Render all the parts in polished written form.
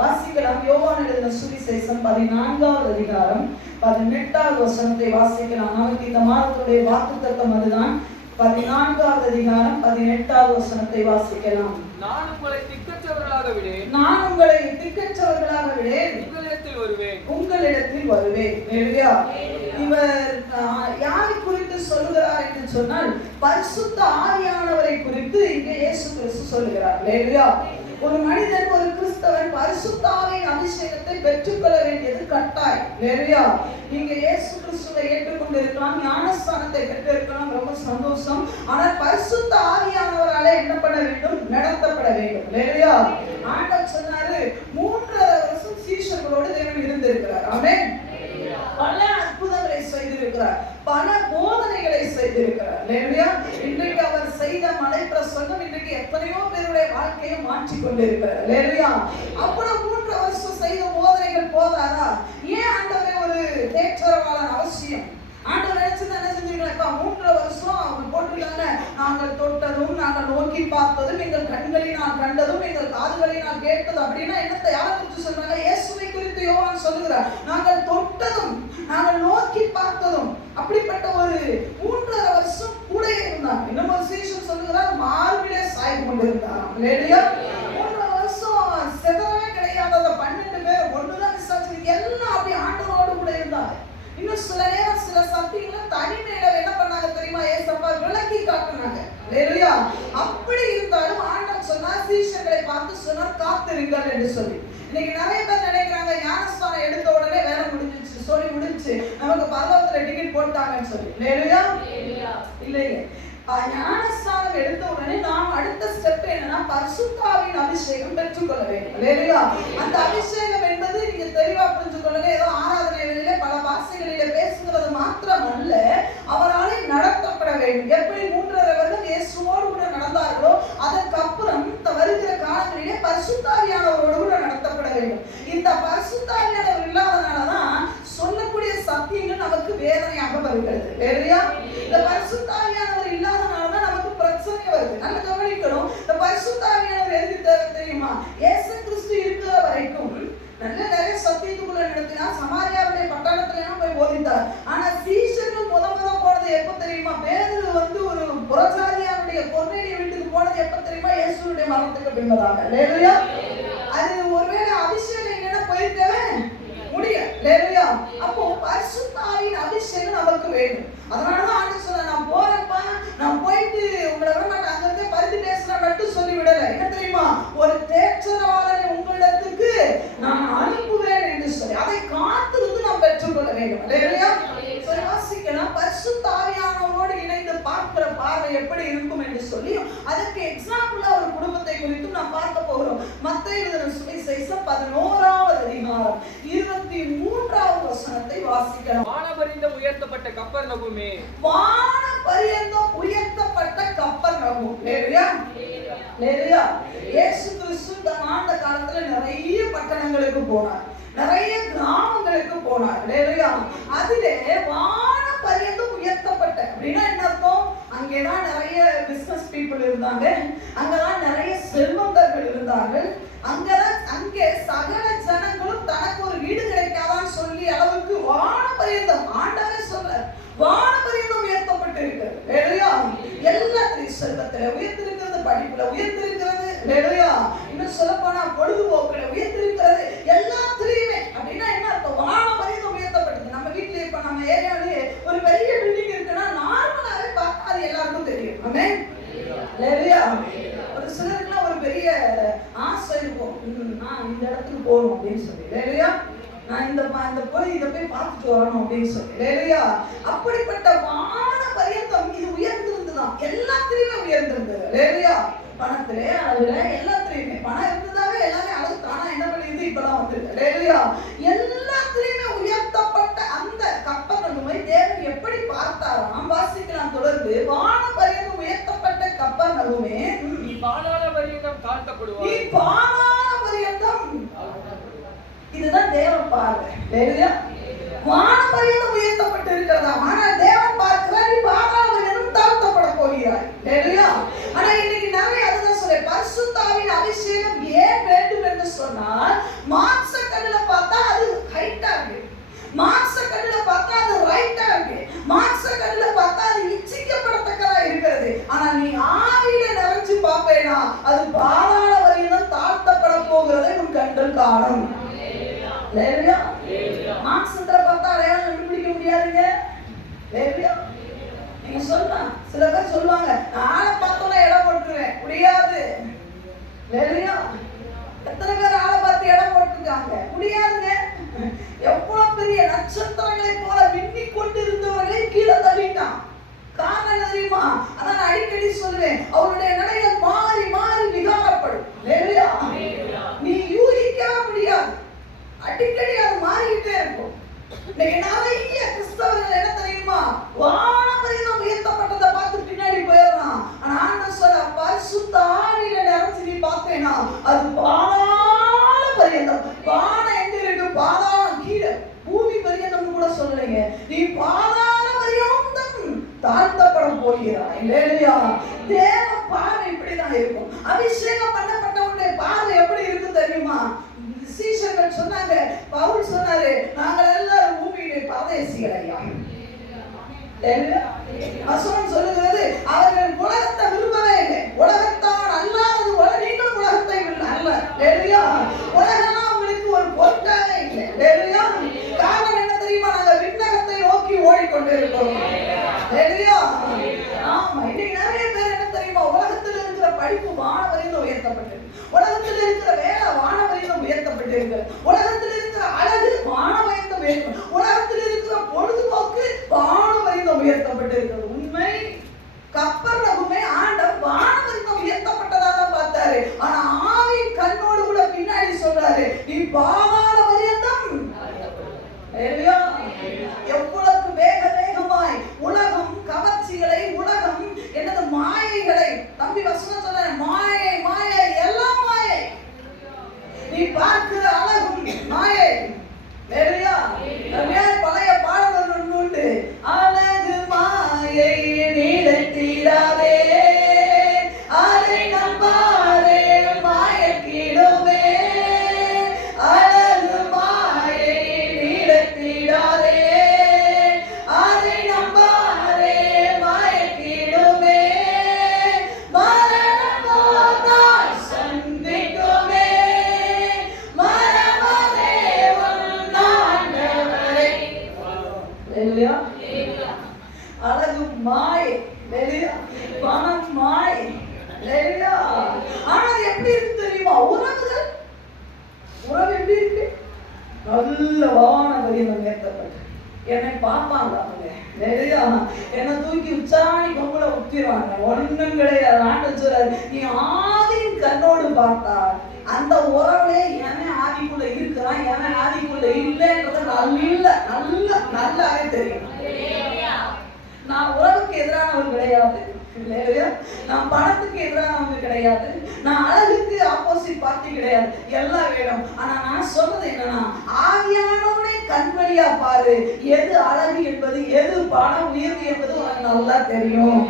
வாசிக்கலாம். யோவான் எழுதின சுவிசேஷம் 14வது அதிகாரம் 18வது வசனத்தை வாசிக்கலாம். நமக்கு இந்த மாதத்துடைய வாக்குத்தத்தம் அதுதான். 14வது அதிகாரம் 18வது வசனத்தை வாசிக்கலாம். நான் உங்களை திக்கற்றவர்களாக விடேன், உங்களிடத்தில் வருவேன். இவர் யாரை குறித்து சொல்லுகிறார் என்று சொன்னால், பரிசுத்த ஆவியானவரை குறித்து இங்கே இயேசு கிறிஸ்து சொல்லுகிறார். ஒரு மனிதன், ஒரு கிறிஸ்தவன் பரிசுத்த ஆவியின் அபிஷேகத்தை பெற்றுக்கொள்ள வேண்டியது கட்டாயம். இங்க இயேசு கிறிஸ்துவை ஏற்றுக்கொண்டிருக்கலாம், ஞானஸ்தானத்தை பெற்றிருக்கலாம், ரொம்ப சந்தோஷம். ஆனால் பரிசுத்த ஆவியானவராலே என்ன பண்ண வேண்டும்? நடத்தப்பட வேண்டும். ஆண்டவர் சொன்னாரு, 3.5 வருஷம் சீஷர்களோடு தேவன் இருந்திருக்கிறார். ஆமென். பல அற்புதங்களை செய்திருக்கிறார், பல போதனைகளை செய்திருக்கிறார். இன்றைக்கு அவர் செய்த மலை பிரசங்கம் இன்றைக்கு எத்தனையோ பேருடைய வாழ்க்கையை மாற்றி கொண்டிருக்கிறார். அப்புறம் 3 வருஷம் செய்த போதனைகள் போதாதா? ஏன் ஆண்டவரே ஒரு தேற்றரவாளன் அவசியம்? ஆண்டவர் நினைச்சது என்ன செஞ்சிருக்கலாம்? 3 வருஷம் அவங்க போட்டிருக்காங்க, நாங்கள் தொட்டதும், நாங்கள் நோக்கி பார்த்ததும், எங்கள் கண்களினால் கண்டதும், எங்கள் காதுகளினால் கேட்டதும். அப்படின்னா என்னத்தை யாரை குறித்து சொல்றாங்க? இயேசுவை குறித்து யோவான் சொல்லுகிறார். நாங்கள் தொட்டதும், நாங்கள் நோக்கி பார்த்ததும். அப்படிப்பட்ட ஒரு 3.5 வருஷம் கூட இருந்தாங்க. இன்னும் ஒரு சீஷன் சொல்லுகிறார், மார்பிலே சாய்ந்து கொண்டிருந்தாராம். 3 வருஷம் செதறவே கிடையாது. அந்த 12 பேர் ஒண்ணுதான் விசாரிச்சு எல்லாம் அப்படி ஆண்டவரோடு கூட இருந்தாங்க. இன்னும் சில நேரம் சில சத்தியங்களை தனிமையில என்ன பண்ணாங்க தெரியுமா? ஏசப்பா விளக்கி காட்டுனாங்க. அப்படி இருந்தாலும் ஆண்டவர் சொன்னார், சீஷர்களை பார்த்து சொன்னார், காத்திருங்கள் என்று சொல்லி. இன்னைக்கு நிறைய பேர் நினைக்கிறாங்க, ஞானஸ்தானம் எடுத்த உடனே வேலை முடிஞ்சிச்சு, சொல்லி முடிஞ்சு நமக்கு பரலோகத்துல டிக்கெட் போட்டாங்கன்னு சொல்லி. இல்லையே, ஞானஸ்தானம் எடுத்த உடனே நாம் அடுத்த ஸ்டெப் என்னன்னா, பரிசுத்த ஆவியின் அபிஷேகம் பெற்றுக்கொள்ள வேண்டும். அந்த அபிஷேகம் என்பது நீங்க தெளிவா புரிஞ்சுக்கொள்ளுங்க. ஏதோ ஆராதனைகளிலே பல பாஷைகளிலே பேசுகிறது மாத்திரம் அல்ல, அவராலே நடத்தப்பட வேண்டும். எப்படி 3.5 வருடம் இயேசுவோடு கூட நடந்தார்களோ, அதற்கப்புறம் வருகிற காலங்களிலே பரிசுத்த ஆவியானவரோடு கூட நடத்தப்பட வேண்டும். இந்த பரிசுத்த ஆவியானவர் இல்லாதனாலதான் சொல்லக்கூடிய சத்தியங்கள் நமக்கு வேதனையாக வருகிறது. இந்த பரிசுத்த ஆவியானவர் இல்லாதனாலதான் நமக்கு பிரச்சனை வருது. நல்ல கவனிக்கணும். இந்த பரிசுத்த ஆவியானவர் எதுக்கு தேவை தெரியுமா? இயேசு கிறிஸ்து இருக்கிற வரைக்கும் நிறைய சத்தியத்துக்குள்ள நடத்தினா, சமாரியாவுடைய பட்டணத்துல போய் போதித்தார். ஆனா சீஷர்கள் முத போனது எப்ப தெரியுமா? பேதுரு ஒரு புறஜாதியாருடைய கொர்நேலிய வீட்டுக்கு போனது எப்ப தெரியுமா? இயேசுவுடைய மரணத்துக்கு பின்பதாக. அது ஒருவேளை அபிஷேகம் இல்லைன்னா போயிருக்கவே முடியல. அப்போ பரிசுத்த ஆவியின் அபிஷேகம் நமக்கு வேண்டும். அதனாலதான் ஆண்டவர் சொன்னார், நான் போறப்பா, நான் போயிட்டு உங்களை விட மாட்டேன், அங்க இருக்க பரிந்து பேசுறேன் மட்டும் சொல்லி விடல. என்ன தெரியுமா? ஒரு தேற்றரவாளனை உங்களிடத்துக்கு நான் அனுப்புவேன் என்று சொல்லி அதை காத்திருந்து நாம் பெற்றுக்கொள்ள வேண்டும். வாசிக்கலாம், பரிசுத்த ஆவியானவரோடு இணைந்து பார்க்கிற பார்வை எப்படி இருக்கும் என்று சொல்லி அதற்கு எக்ஸாம்பிளா ஒரு குடும்பத்தை குறித்து நாம் பார்க்க போகிறோம். மத்தேயு எழுதின சுவிசேஷம் 11வது அதிகாரம் 23வது வசனத்தை வாசிக்கலாம். வானபரியந்தம் உயர்த்தப்பட்ட கப்பர்நகூமே, வானபரியந்தம் உயர்த்தப்பட்ட கப்பர்நகூம். இயேசு கிறிஸ்து தன் ஆண்ட காலத்துல நிறைய பட்டணங்களுக்கு போனார், நிறைய கிராமங்களுக்கு போனார். அதிலே வானபரியந்தம் உயர்த்தப்பட்ட அப்படின்னா என்ன அர்த்தம்? அங்கேதான் நிறைய பிசினஸ் பீப்புள் இருந்தாங்க, அங்கதான் நிறைய செல்வந்தர்கள் இருந்தார்கள், அங்கே சகல ஜனங்களும் தனக்கு ஒரு வீடு கிடைக்காதான்னு சொல்லி அளவுக்கு வானபரியந்தம் ஆண்டவரே சொல்றார், வானபரியந்தம் உயர்த்தப்பட்டு இருக்கிறது. எல்லாத்திலையும் செல்வத்துல உயர்த்திருக்கிறது, படிப்புல உயர்த்திருக்கிறது, இன்னும் சொல்ல போனா பொழுதுபோக்குல உயர்த்திருக்கிறது, எல்லாத்திலையுமே. அப்படின்னா என்ன அர்த்தம்? வானபரியந்தம் உயர்த்தப்பட்டது. நம்ம வீட்டுல இப்ப நம்ம ஏரியாவிலேயே ஒரு பெரிய பில்டிங் இருக்குன்னா நார்மலாவே பார்த்தா அது எல்லாருக்கும் தெரியும். ஆமென். ஒரு சிலருக்குலாம் ஒரு பெரிய ஆசை இருக்கும், நான் இந்த இடத்துக்கு போகணும் அப்படின்னு சொல்லி, நான் இந்த போய் இதை போய் பார்த்துட்டு வரணும் அப்படின்னு சொல்லி. அப்படிப்பட்ட வானபரியந்தம் இது உயர்ந்திருந்துதான், எல்லாத்திலையுமே உயர்ந்திருந்தது. பணத்திலே அதுல எல்லாத்திலையுமே பணம் இருந்ததாவே எல்லாமே அழகு தானா என்ன பண்ணிருந்து இப்பெல்லாம் வந்துருக்கு. எல்லாத்திலையுமே உயர்த்தப்பட்ட அந்த கப்பர்நகூமை தேவன் எப்படி பார்த்தாராம்? வாசிக்கலாம் தொடர்ந்து. வானபரியந்தம் உயர்த்தப்பட்ட கப்பர்நகூமே, நீ பாதாள பரியந்தம் தாழ்த்தப்படுவாய். நீ பாதாள பரியந்தம். இதுதான் தேவ பார்வை. வானபரியந்தம் உயர்த்தப்பட்டு இருக்கிறதா? ஆனால் தேவன் பார்க்கிறார், நீ பாதாள பரியந்தம் தாழ்த்தப்பட போகிறாய். ஆனா இன்னைக்கு நிறைய அதுதான் சொல்ல, பரிசுத்த ஆவியின் அபிஷேகம் ஏன் வேண்டும் என்று சொன்னால், கண்கள் காணும். அல்லேலூயா. மாம்சத்துல பார்த்தா அடையாளம் கண்டுபிடிக்க முடியாதுங்க. அல்லேலூயா. நீங்க சொல்லலாம், சில பேர் சொல்லுவாங்க ஆளை பார்த்தோன்னா இடம் போட்டுருவேன், முடியாது. அல்லேலூயா. எத்தனை பேர் ஆளை பார்த்து இடம் போட்டிருக்காங்க? முடியாதுங்க. எவ்வளவு பெரிய நட்சத்திரங்களை போல மின்னி கொண்டு இருந்தவர்களை கீழே தள்ளிட்டான். காரணம் என்ன தெரியுமா? அதான் நான் அடிக்கடி சொல்லுவேன், அவருடைய நடைகள் மாறி மாறி விகாரப்படும். அல்லேலூயா. நீ யூகிக்கவே முடியாது, அடிக்கடி அது மாறிக்கிட்டே இருக்கும். நிறைய கிறிஸ்தவர்கள் என்ன தெரியுமா, வானவரையும் உயர்த்தப்பட்டதை பார்த்து பின்னாடி போயிடலாம். ஆனா ஆண்டவர் சொல்ல, பரிசுத்த ஆவியில நிறைஞ்சு நீ பார்த்தேனா அது பாதாள பரியந்தம். வானம் எங்க இருக்கு? பாதாளம் கீழே, பூமி பரியந்தம் கூட சொல்லலைங்க. நீ பாதாள பரியந்தம் தாழ்த்தப்பட போகிறாய். இல்லையா? தேவ பார்வை இப்படிதான் இருக்கும். அபிஷேகம் பண்ணப்பட்டவனுடைய பார்வை எப்படி இருக்கு தெரியுமா? சீஷர்கள் சொன்னாங்க, பவுல் சொன்னாரு, நாங்கள் எல்லாரும் பூமியிலே பரதேசிகள். வசனம் சொல்லுகிறது, அவர்கள் உலகத்தை விரும்பவே இல்லை. உலகத்தான் அல்லாதது போல நீங்களும் உலகத்தை அல்ல. உலகம்னா உங்களுக்கு ஒரு பொருட்டாவே இல்லை. காரணம் என்ன தெரியுமா? நாங்கள் விண்ணகத்தை நோக்கி ஓடிக்கொண்டிருக்கிறோம். ஆமா, இன்னைக்கு நிறைய பேர் என்ன தெரியுமா, உலகத்தில் இருக்கிற படிப்பு வானவரையும் உயர்த்தப்பட்டிருக்கு, உலகத்தில் இருக்கிற வேலை வானவரையும் உயர்த்தப்பட்டிருக்கு, உலகத்தில் இருக்கிற அழகு வானவரையும் உயர்த்தப்பட்டு, உலகத்தில் இருக்கிற பொழுதுபோக்கு வானவரையும் உயர்த்தப்பட்டிருக்கிறது. உண்மை. கப்பர்நகூமை ஆண்டவர் வானவரையும் உயர்த்தப்பட்டதாக பார்த்தாரு. ஆனா ஆவியின் கண்ணோடு கூட பின்னாடி சொல்றாரு, நீ பாதாள பரியந்தம். எவ்வளவு வேக வேகமாய் உலகம் கவர்ச்சிகளை, உலகம் என்னது மாயைகளை, தம்பி வசனம் சொல்ற, மாயை மாயை எல்லாம் மாயை. நீ பார்க்கிற அழகும் மாயை. பழைய பாடல்கள் உண்டு, அழகு மாயை நீளத்திடாதே, அதை நம்பாதே மாயக்கிடுமே. அழகு மாயை நீளத்திடாதே, அதை நம்பாதே மாயக்கிடுமே. மரணமோதாய் சந்திக்குமே, மரணமதே உன் ஆண்டவரை. அழகு மாயை, பணம் மாயை. ஆனா எப்படி இருக்கு தெரியுமா? உறவுகள், உறவு எப்படி இருக்கு? நல்ல வானவரையும் உயர்த்தப்பட்டு என்னை பார்ப்பாங்க. அவங்க என்னை தூக்கி உச்சாணி கொம்புல ஊத்திடுவாங்க. ஒண்ணும் கிடையாது. ஆண்டவர் சொல்றாரு, நீ ஆவியின் கண்ணோடு பார்த்தா அந்த உறவுலே எவன் ஆவிக்குள்ள இருக்கிறான், எவன் ஆவிக்குள்ள இல்லைன்றது நல்லாவே தெரியும். நான் உறவுக்கு எதிரானவன் கிடையாது. நான் பணத்துக்கு எதிரானவங்க கிடையாது. நான் அழகுக்கு ஆப்போசிட் பார்ட்டி கிடையாது. எல்லாம் வேணும். ஆனா நான் சொல்றது என்னன்னா, ஆவியானவனே கண்வழியா பாரு, எது அழகு என்பது, எது பணம் உயர்வு என்பது உனக்கு நல்லா தெரியும்.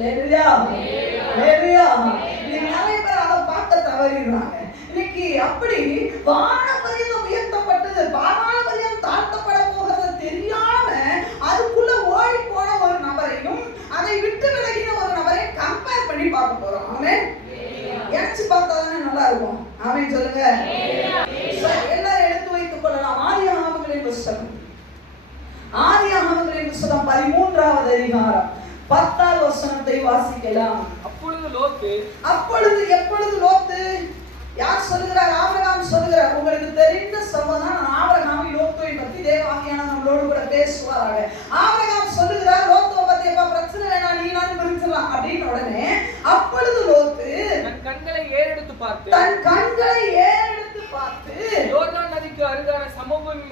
நிறைய பேர் அதை பார்க்க தவறிடுறாங்க. இன்னைக்கு அப்படி வானவரையும் உயர்த்தப்பட்டது பாதாளவரையும் தாழ்த்தப்பட போகிறது தெரியாம அதுக்குள்ள ஓடி போன ஒரு நபரையும் அதை விட்டு விலகின ஒரு நபரையும் கம்பேர் பண்ணி பார்க்க போறோம். ஆமென். நினைச்சு பார்த்தாதானே நல்லா இருக்கும். ஆமென் சொல்லுங்க. எல்லாரும் எடுத்து வைத்துக் கொள்ளலாம். ஆதியாகமங்களின் புத்தகம், ஆதியாகமங்களின் புத்தகம் 13வது அதிகாரம் 10வது வசனத்தை வாசிக்கலாம். அப்பொழுது எப்பொழுது லோத்து, யார் சொல்லுகிறார்? ஆபிரகாம் சொல்லுகிறார். உங்களுக்கு தெரிந்த சம்பவம். ஆபிரகாம் லோத்துவை பத்தி தேவாவியானவர் நம்மளோடு கூட பேசுவாங்க. ஆபிரகாம் சொல்லுகிறார், லோத்துவை பத்தி எப்ப பிரச்சனை வேணாம், நீ நான் பிரிச்சிடலாம் அப்படின்னு. உடனே அப்பொழுது லோத்து தன் கண்களை ஏறெடுத்து பார்த்து யோர்தான் நதிக்கு அருகான சமபூமி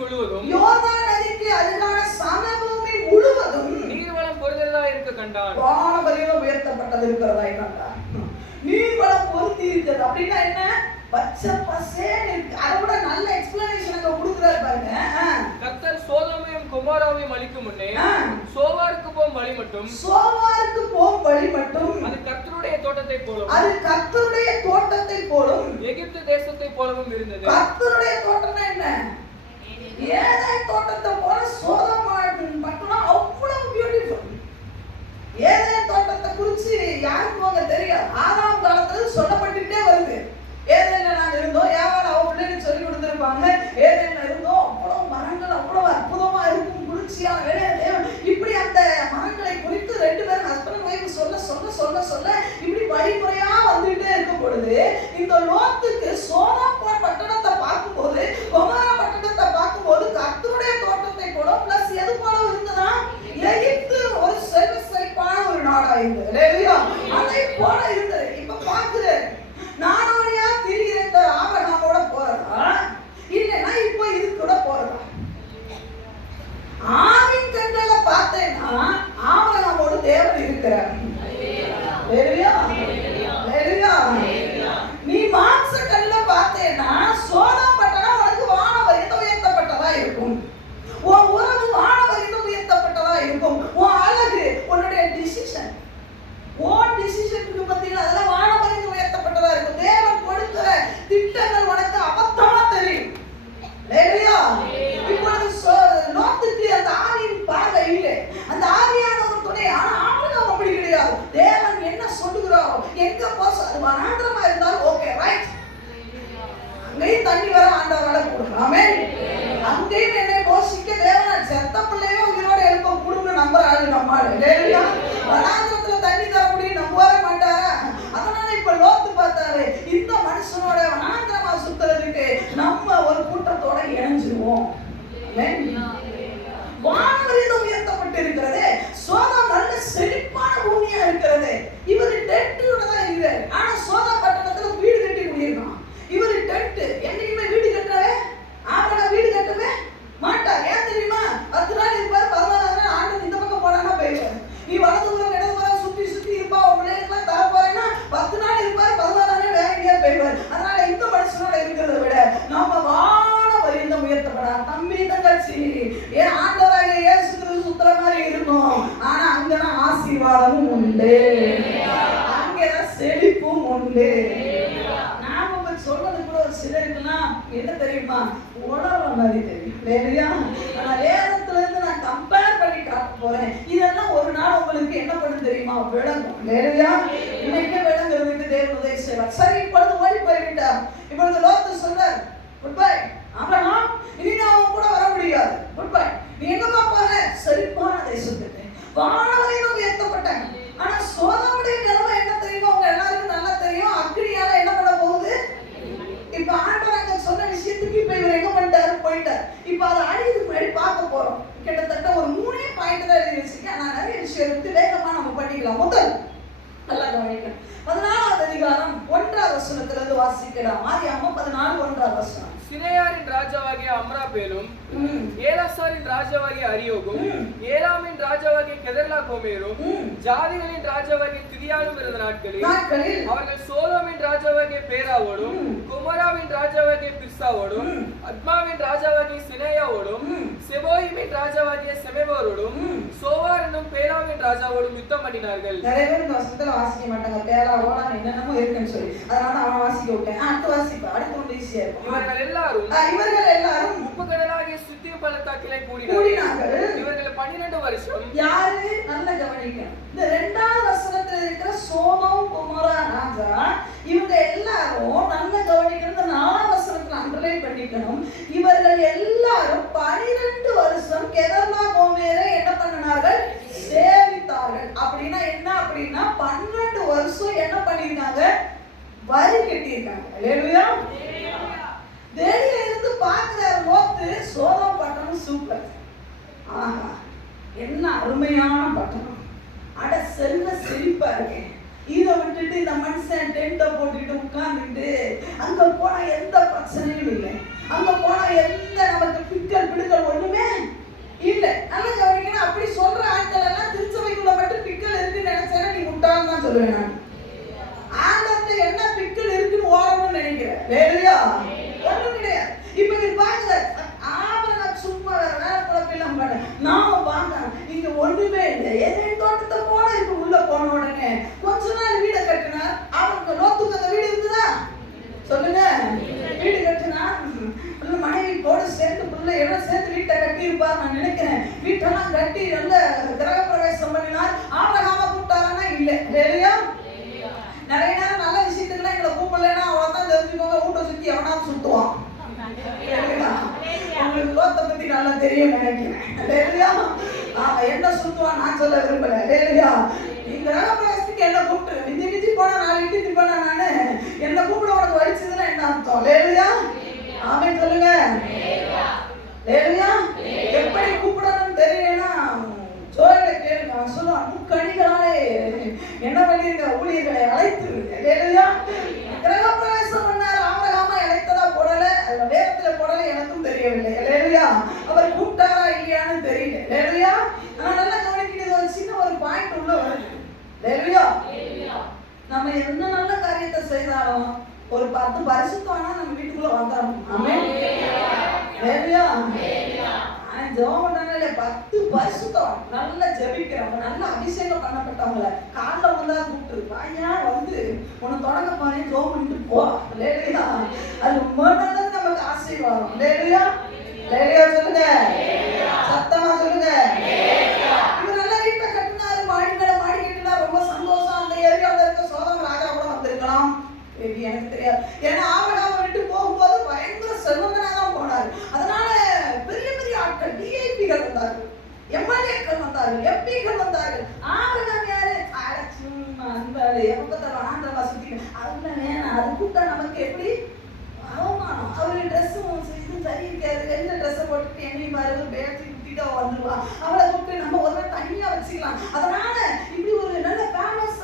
முழுவதும் நீர்வளம் பொருந்ததா இருக்க கண்டான். வானவரையும் உயர்த்தப்பட்டது இருக்கிறதா கண்டான். நீர்வளம் பொருந்தி இருக்கிறது அப்படின்னா என்ன? பச்சை பசேன்னு இருக்கு. அதை விட நல்ல எக்ஸ்பிளனேஷன் அங்க கொடுக்குறாரு பாருங்க. கர்த்தர் சோதோமையும் கொமோராவையும் அழிக்கும் முன்னே சோவாருக்கு போகும் வழி மட்டும் அது கர்த்தருடைய தோட்டத்தை போலும் எகிப்து தேசத்தை போலவும் இருந்தது. கர்த்தருடைய தோட்டம்னா என்ன? ஏதேன் தோட்டத்தை போல சோதோம் மட்டும்னா அவ்வளவு பியூட்டிஃபுல். ஏதேன் தோட்டத்தை குறிச்சு யாருக்கும் அங்க தெரியாது. ஆதாம் காலத்துல சொல்லப்பட்டுட்டே வருது. ஏதேன்ல நாங்க இருந்தோம், ஏவாள் அவ அங்கேயும் தண்ணி வர ஆண்டவரால கொடுக்கும். ஆமென். அங்கேயும் என்னை போஷிக்க தேவன் செத்த பிள்ளையும் உயிரோட எழுப்ப கூடும்னு நம்புற ஆளு நம்மால். இல்லையா? வனாந்திரத்துல தண்ணி தர முடியும் நம்பவே மாட்டாரா? அதனால இப்ப லோத்து பார்த்தாரு, இந்த மனுஷனோட வனாந்திரமா சுத்துறதுக்கு நம்ம ஒரு கூட்டத்தோட இணைஞ்சிருவோம். வானவரிடம் உயர்த்தப்பட்டு இருக்கிறது. சோதம் நல்ல செழிப்பான பூமியா இருக்கிறது. இவரு டென்ட்டோட தான் இருக்கிறார். ஆனா சோதம் பட்டணத்துல வீடு கட்டி குடியிருக்கான். இவரு டென்ட் என்னைக்குமே வீடு கட்டவே ஆபரா வீடு கட்டவே மாட்டார். ஏன் தெரியுமா? 10 நாள் இருப்பார், 14 நாள் ஆண்டு இந்த பக்கம் போனானா போயிடுவார். நீ வலதுபுறம் இடதுபுறம் சுற்றி சுற்றி இருப்பா, உன் பிள்ளைகளுக்குலாம் தர போறேன்னா 10 நாள் இருப்பார், 14 நாள் வேற எங்கேயா போயிடுவார். அதனால இந்த மனுஷனோட இருக்கிறத விட நம்ம வானவரிடம் உயர்த்தப்படா தம்பி தங்கச்சி. ஏன் ஆண்டவராக இயேசு கிறிஸ்து சுத்துற மாதிரி இருக்கும். ஆனா அங்கதான் ஆசீர்வாதமும் உண்டு, அங்கதான் செழிப்பும் உண்டு. நாம சொல்றது கூட ஒரு சிலருக்குலாம் என்ன தெரியுமா, உணர்ற மாதிரி தெரியும். இல்லையா? ஆனா வேதத்துல இருந்து நான் கம்பேர் பண்ணி காட்ட போறேன். இதெல்லாம் ஒரு நாள் உங்களுக்கு என்ன பண்ணு தெரியுமா, விளங்கும். இல்லையா? இன்னைக்கு விளங்குறதுக்கு தேவன் உதவி செய்வார். சரி, இப்பொழுது ஓடி போய்விட்டார். இப்பொழுது லோத்து சொல்றார், குட் பை ஆபிரகாம், இனி நான் உன் கூட வர முடியாது, குட் பை. நீ எங்கப்பா போற? செழிப்பான தேசத்துக்கு. வானவரிடம் உயர்த்தப்பட்டாங்க. ஆனா சோதோமுடைய நிலைமை என்ன தெரியுமா? உங்க எல்லாருக்கும் நல்லா தெரியும். அக்னியால என்ன பண்ண போகுது? இப்ப ஆண்டவர் அங்க சொன்ன விஷயத்துக்கு இப்ப இவர் எங்க பண்ணிட்டாரு? போயிட்டார். இப்ப அதை அழிவுக்கு முன்னாடி பார்க்க போறோம். கிட்டத்தட்ட ஒரு 3 பாயிண்ட் தான் எழுதி வச்சிருக்கேன். நான் நிறைய விஷயம் எடுத்து வேகமா நம்ம பண்ணிக்கலாம். முதல் நல்லா கவனிக்கலாம். 14வது அதிகாரம் 1வது வசனத்துல இருந்து வாசிக்கலாம். ஆதியாகமம் 14:1வது வசனம். சினேயாரின் ராஜாவாகிய அம்ராபேலும், ஏலாசாரின் ராஜாவாகிய அரியோகும், ஏலாமின் ராஜாவாகிய கெதர்லா கோமேரும், ஜாதிகளின் ராஜாவாகிய திரியாலும் இருந்த நாட்களில் அவர்கள் சோதோமின் ராஜாவாகிய பேராவோடும், குமராவின் ராஜாவாகிய பிர்சாவோடும், அத்மாவின் ராஜாவாகிய சினேயாவோடும், செபோயிமின் ராஜாவாகிய செமெவோரோடும், சோவார் என்னும் பேலாவின் ராஜாவோடும் யுத்தம் பண்ணினார்கள். நிறைய பேர் இந்த வசனத்துல வாசிக்க மாட்டாங்க. பேலாவோட என்னென்னமோ இருக்குன்னு சொல்லி, அதனால அவன் வாசிக்க விட்டேன். அடுத்து வாசிப்பா, அடுத்து ரொம்ப ஈஸியா இருக்கும். இவர்கள் எல்லாரும் முப்புகடலாகிய சுத்திய பள்ளத்தாக்கிலே கூடினார்கள். இவர்கள் 12 வருஷம். யாரு நல்ல கவனிக்கணும். இந்த 2வது வசனத்துல இருக்கிற சோதோம் குமோரா ராஜா, இவங்க எல்லாரும் நல்ல கவனிக்கணும். இந்த 4வது வசனத்துல அண்டர்லைன் பண்ணிக்கணும். இவர்கள் எல்லாரும் 12 வருஷம் கெதர்லா கோமேரை என்ன பண்ணினார்கள்? சேவித்தார்கள். அப்படின்னா என்ன? அப்படின்னா 12 வருஷம் என்ன பண்ணிருக்காங்க? வரி கட்டியிருக்காங்க. அல்லேலூயா. வெளியில இருந்து பார்க்கிறார் லோத்து, சோதோம் பட்டணம் சூப்பர். ஆஹா, என்ன அருமையான பட்டணம். அட செல்வ செழிப்பா இருக்கேன். இதை விட்டுட்டு இந்த மனுஷன் டென்ட்டை போட்டுட்டு உட்கார்ந்துட்டு அங்க போனா எந்த பிரச்சனையும் இல்லை. அங்க போனா எந்த நமக்கு பிடுக்கல் ஒண்ணுமே இல்லை. நல்ல கவனிக்கணும். அப்படி சொல்ற ஆட்கள் எல்லாம் திருச்சபைக்குள்ள மட்டும் பிக்கல் இருக்குன்னு நினைச்சேன்னா நீ முட்டாள்னு தான் சொல்லுவேன் நான். ஆண்டவர்கிட்ட என்ன பிக்கல் இருக்குன்னு ஓடணும்னு நினைக்கிறேன். வேலையா ஒண்ணும் கிடையாது. இப்ப நீ பாருங்க, ஆபரகாம் சும்மா வேற குழப்பம் பண்ண நாம பாக்கலாம். இங்க ஒண்ணுமே இல்லை. ஏதேன் தோட்டத்தை போல இப்ப உள்ள போன உடனே கொஞ்ச நாள் வீடை கட்டினார். அவங்க லோத்துக்கு அந்த வீடு இருக்குதா? சொல்லுங்க. வீடு கட்டினா மனைவி கூட சேர்ந்து பிள்ளை எல்லாம் சேர்ந்து வீட்டை கட்டி இருப்பார் நான் நினைக்கிறேன். வீட்டெல்லாம் கட்டி நல்ல கிரக பிரவேசம் பண்ணினார். ஆபரகாம கூப்பிட்டாரன்னா இல்லை. இல்லையா? நிறைய நேரம் நல்ல விஷயத்துக்குலாம் எங்களை கூப்பிடலன்னா அவன் தான் தெரிஞ்சுக்கோங்க, வீட்டை சுத்தி எவனாவது சுத்துவான். உங்களுக்கு லோத்தை பத்தி நல்லா தெரியும் நினைக்கிறேன். என்ன சுத்துவான் நான் சொல்ல விரும்பல. இல்லையா? நீங்க கிரகப்பிரவேசத்துக்கு என்ன கூப்பிட்டு மிஞ்சி போனா 4 இட்லி திப்பானா நானு என்ன கூப்பிட உனக்கு வலிச்சதுன்னா என்ன அர்த்தம்? இல்லையா? ஆமென் சொல்லுங்க. இல்லையா? எப்படி கூப்பிடணும்னு தெரியலன்னா சோழ கேளுங்க. சொல்லுவான், முக்கணிகளாலே என்ன பண்ணிருக்க ஊழியர்களை அழைத்து. இல்லையா? கிரகப்பிரவேசம் பண்ணார். ஆபிரகாமை அழைத்ததா போடல, அதுல வேதத்துல போடல, எனக்கும் தெரியவில்லை. இல்லையா? அவர் கூப்பிட்டாரா இல்லையான்னு தெரியல. இல்லையா? ஆனா நல்லா கவனிக்கிறது ஒரு சின்ன ஒரு பாயிண்ட் உள்ள வருது. இல்லையா? நம்ம என்ன நல்ல காரியத்தை செய்தாலும் ஒரு 10 பரிசுத்தம்னா நம்ம வீட்டுக்குள்ள வந்துடணும். ஆமென். இல்லையா? ஜெபம் பண்ணாலே 10 பரிசுத்தம் நல்லா ஜெபிக்கிறவங்க, நல்லா அபிஷேகம் பண்ணப்பட்டவங்கள காலைல வந்தா கூப்பிட்டு பாயா வந்து உன்னை தொடங்க பாரு, ஜெபம் பண்ணிட்டு போ. இல்லையா? அது நல்லது, நமக்கு ஆசீர்வாதம். இல்லையா? இல்லையா? சொல்லுங்க, சத்தமா சொல்லுங்க. இவர் நல்லா வீட்டை கட்டினாரு, மாடி கட்டினா ரொம்ப சந்தோஷம். அந்த ஏரியாவில் இருக்க சோதம் ராஜா கூட வந்திருக்கலாம், எனக்கு தெரியாது. ஏன்னா ஆபிரகாம் விட்டு போகும்போது வந்தார்கள், எப்பிகள் வந்தார்கள். ஆபிரகாம் யாரு? அந்த எப்பத்தாலும் ஆந்திரமா சுத்தி அவங்க வேணாம், அது கூப்பிட்டா நமக்கு எப்படி அவமானம். அவரு ட்ரெஸ்ஸும் இதுவும் சரி இருக்காது, எந்த ட்ரெஸ்ஸை போட்டுட்டு என்னையும் பாரு பேச்சு குத்திட்டு வந்துடுவா. அவளை கூப்பிட்டு நம்ம ஒரு நாள் தனியா வச்சுக்கலாம். அதனால இப்படி ஒரு நல்ல ஃபேமஸ்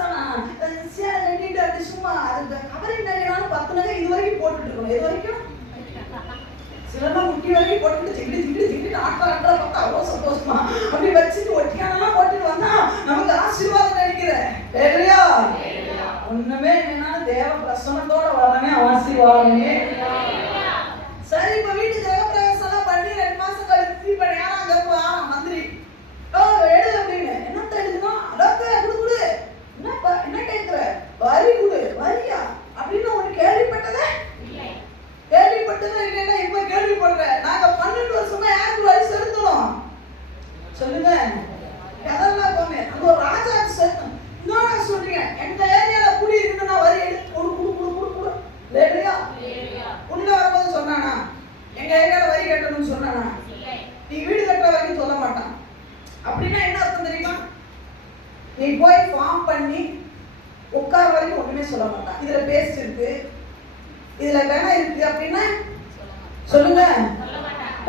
சேலை கட்டிட்டு அது சும்மா அது கவரிங் நகைனாலும் 10 நகை இது வரைக்கும் போட்டுட்டு இருக்கணும். இது வரைக்கும் சிலமா முட்டி வரைக்கும் போட்டுட்டு சிக்கிட்டு ஆட்டா பார்த்தா அவ்வளோ சந்தோஷமா அப்படி வச்சுட்டு ஒட்டியானலாம் போட்டுட்டு வந்தா நமக்கு ஆசீர்வாதம் கிடைக்கிறேன். இல்லையா? ஒண்ணுமே என்னன்னா தேவ பிரசன்னத்தோட வரனே ஆசீர்வாதமே. சரி, இப்ப வீட்டு கிரகப்பிரவேசம் எல்லாம் பண்ணி 2 மாசம் கழிச்சு இப்ப நேரம் அங்க மந்திரி எடு அப்படின்னு என்னத்த எடுக்கணும், அடக்க குடு என்ன கேட்கிற, வரி குடு, வரியா அப்படின்னு ஒண்ணு கேள்விப்பட்டதே இல்லைன்னா இப்ப கேள்விப்படுறேன். நாங்க 12 வருஷமா யாருக்கு வரி செலுத்தணும் சொல்லுங்க? அதெல்லாம் போமே அந்த ஒரு ராஜாக்கு செலுத்தணும். இன்னொன்னு சொல்றீங்க, எங்க ஏரியால குடி இருக்குன்னா வரி எடுத்து குடு இல்லையா? உள்ள வரும்போது சொன்னானா எங்க ஏரியால வரி கட்டணும்னு சொன்னானா? நீ வீடு கட்டுற வரைக்கும் சொல்ல மாட்டான். அப்படின்னா என்ன அர்த்தம் தெரியுமா? நீ போய் ஃபார்ம் பண்ணி உட்கார வரைக்கும் ஒண்ணுமே சொல்ல மாட்டான். இதுல பேஸ்ட் இருக்கு, இதுல வேணா இருக்கு அப்படின்னா சொல்லுங்க.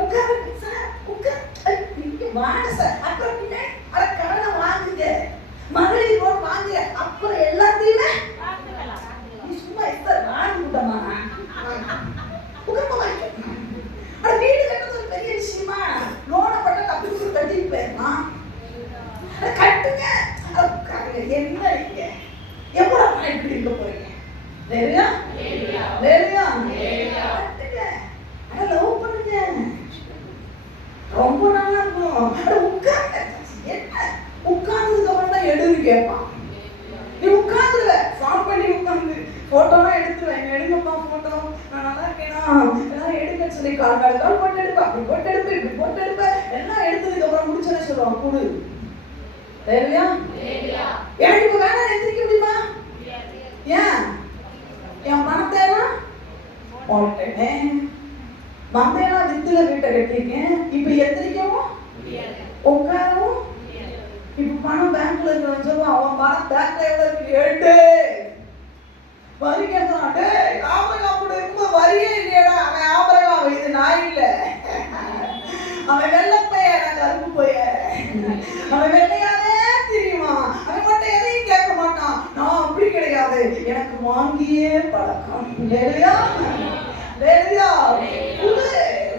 உட்காரு சார், உட்கார் வாங்க சார், அப்புறம் பின்னாடி அட கடனை வாங்குங்க, மகளிர் லோன் வாங்குங்க, அப்புறம் எல்லாத்தையுமே நீ சும்மா சார் வாங்கி விட்டமா அட வீடு கட்டுறது ஒரு பெரிய விஷயமா? லோனை பட்ட கப்பி கட்டிட்டு போயிடலாம். கட்டுங்க என்ன நீங்க எவ்வளவு இப்படி இருக்க போறீங்க? சரியா? லவ் பண்ணுங்க, ரொம்ப நல்லா இருக்கும். உட்கார்ந்து என்ன உட்கார்ந்ததுக்கு அப்புறம் தான் எடுன்னு கேட்பான். நீ உட்கார்ந்துல ஃபார்ம் பண்ணி உட்கார்ந்து போட்டோலாம் எடுங்கப்பா போட்டோ, நான் நல்லா இருக்கேனா எல்லாம் எடுக்க சொல்லி கால் போட்டு எடுப்பா, அப்படி போட்டு எடுப்பு இப்படி போட்டு எடுப்ப எல்லாம் எடுத்ததுக்கு அப்புறம் முடிச்சோன்னு சொல்லுவான் குடு. சரியா? எனக்கு இப்ப வேணா எந்திரிக்க முடியுமா? ஏன் என் பணத்தை போட்டேனே, மந்தையெல்லாம் வித்துல வீட்டை கட்டியிருக்கேன், இப்ப எந்திரிக்கவும் உட்காரவும். இப்ப பணம் பேங்க்ல இருக்கிற சொல்லுவான், அவன் பணம் பேங்க்ல எவ்வளவு இருக்கு எடு வரி கேட்கறான். ஆபரகாம் கூட இருக்கும்போது வரியே இல்லையடா. அவன் ஆபரகாம், இது நான் இல்ல, அவன் வெள்ளப்பைய கருப்பு போய, அவன் வெள்ளையாவே தெரியுமா, அவன் மட்டும் எதையும் கேட்க மாட்டான். நான் அப்படி கிடையாது, எனக்கு வாங்கியே பழக்கம். இல்லையா?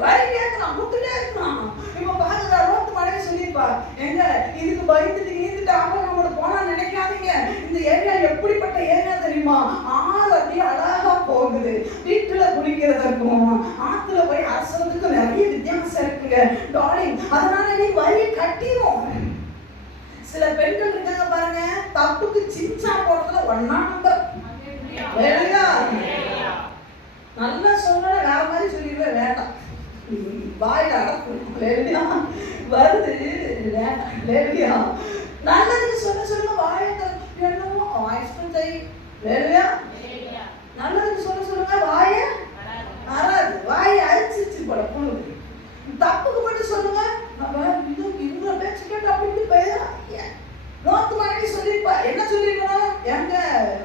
வரி கேட்கறான், முத்துட்டே இருக்கிறான். இப்ப பாருங்க, ரோட்டு மனைவி சொல்லியிருப்பா, எங்க இதுக்கு பயந்துட்டு ஈந்துட்டு ஆபரகாமோட போனா நினைக்காதீங்க, இந்த ஏரியா எப்படிப்பட்ட ஏரியா தெரியுமா? 6 அடி அழகா போகுது. வீட்டுல குளிக்கிறதுக்கும் ஆத்துல போய் அரசுறதுக்கும் நிறைய வித்தியாசம் இருக்குங்க டார்லிங். அதனால நீ வரி கட்டிரும். சில பெண்கள் இருக்காங்க பாருங்க, தப்புக்கு சின்சா போடுறதுல 1 நம்பர். நல்லா சொன்ன வேற மாதிரி சொல்லிடுவேன், வேண்டாம் வாயில அடக்கும் வருது வேண்டாம். நல்லதுன்னு சொல்ல வாய என்னமோ இஷ்டம் செய்யா. நல்லதுன்னு சொல்லுங்க வாய வராது, வாயை அரிச்சிச்சு போல புழு. தப்புக்கு மட்டும் சொல்லுங்க, இவங்க பேச்சு கேட்டு அப்படி இப்படி போயிடா. நோத்து மனைவி சொல்லிருப்பா, என்ன சொல்லிருக்கணும்? எங்க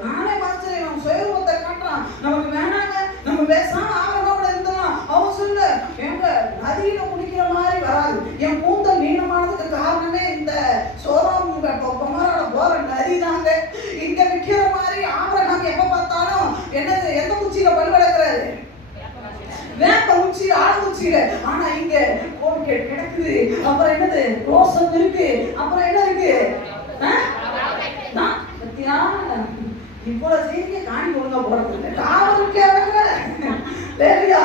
நானே மாத்திரம் சுயரூபத்தை காட்டுறான், நமக்கு வேணாங்க, நம்ம பேசாம ஆவணோட இருந்தோம். அவன் சொல்ல, எங்க நதியில குடிக்கிற மாதிரி வராது, என் கூந்தல் நீளமானதுக்கு காரணமே இந்த சோதம் குமாரோட போற நதி தாங்க. இங்க விற்கிற மாதிரி ஆபரகாம் எப்ப பார்த்தாலும் என்னது எந்த உச்சியில பல் வளர்க்கிறாரு? வேப்ப உச்சியில, ஆளுச்சியில. ஆனா இங்க கோல்கேட் கிடக்குது, அப்புறம் என்னது ரோசம் இருக்கு, அப்புறம் என்ன இருக்கு? இவ்வளவு செய்தியை காணி ஒழுங்கா போடுறது காவலுக்கே வேலையா?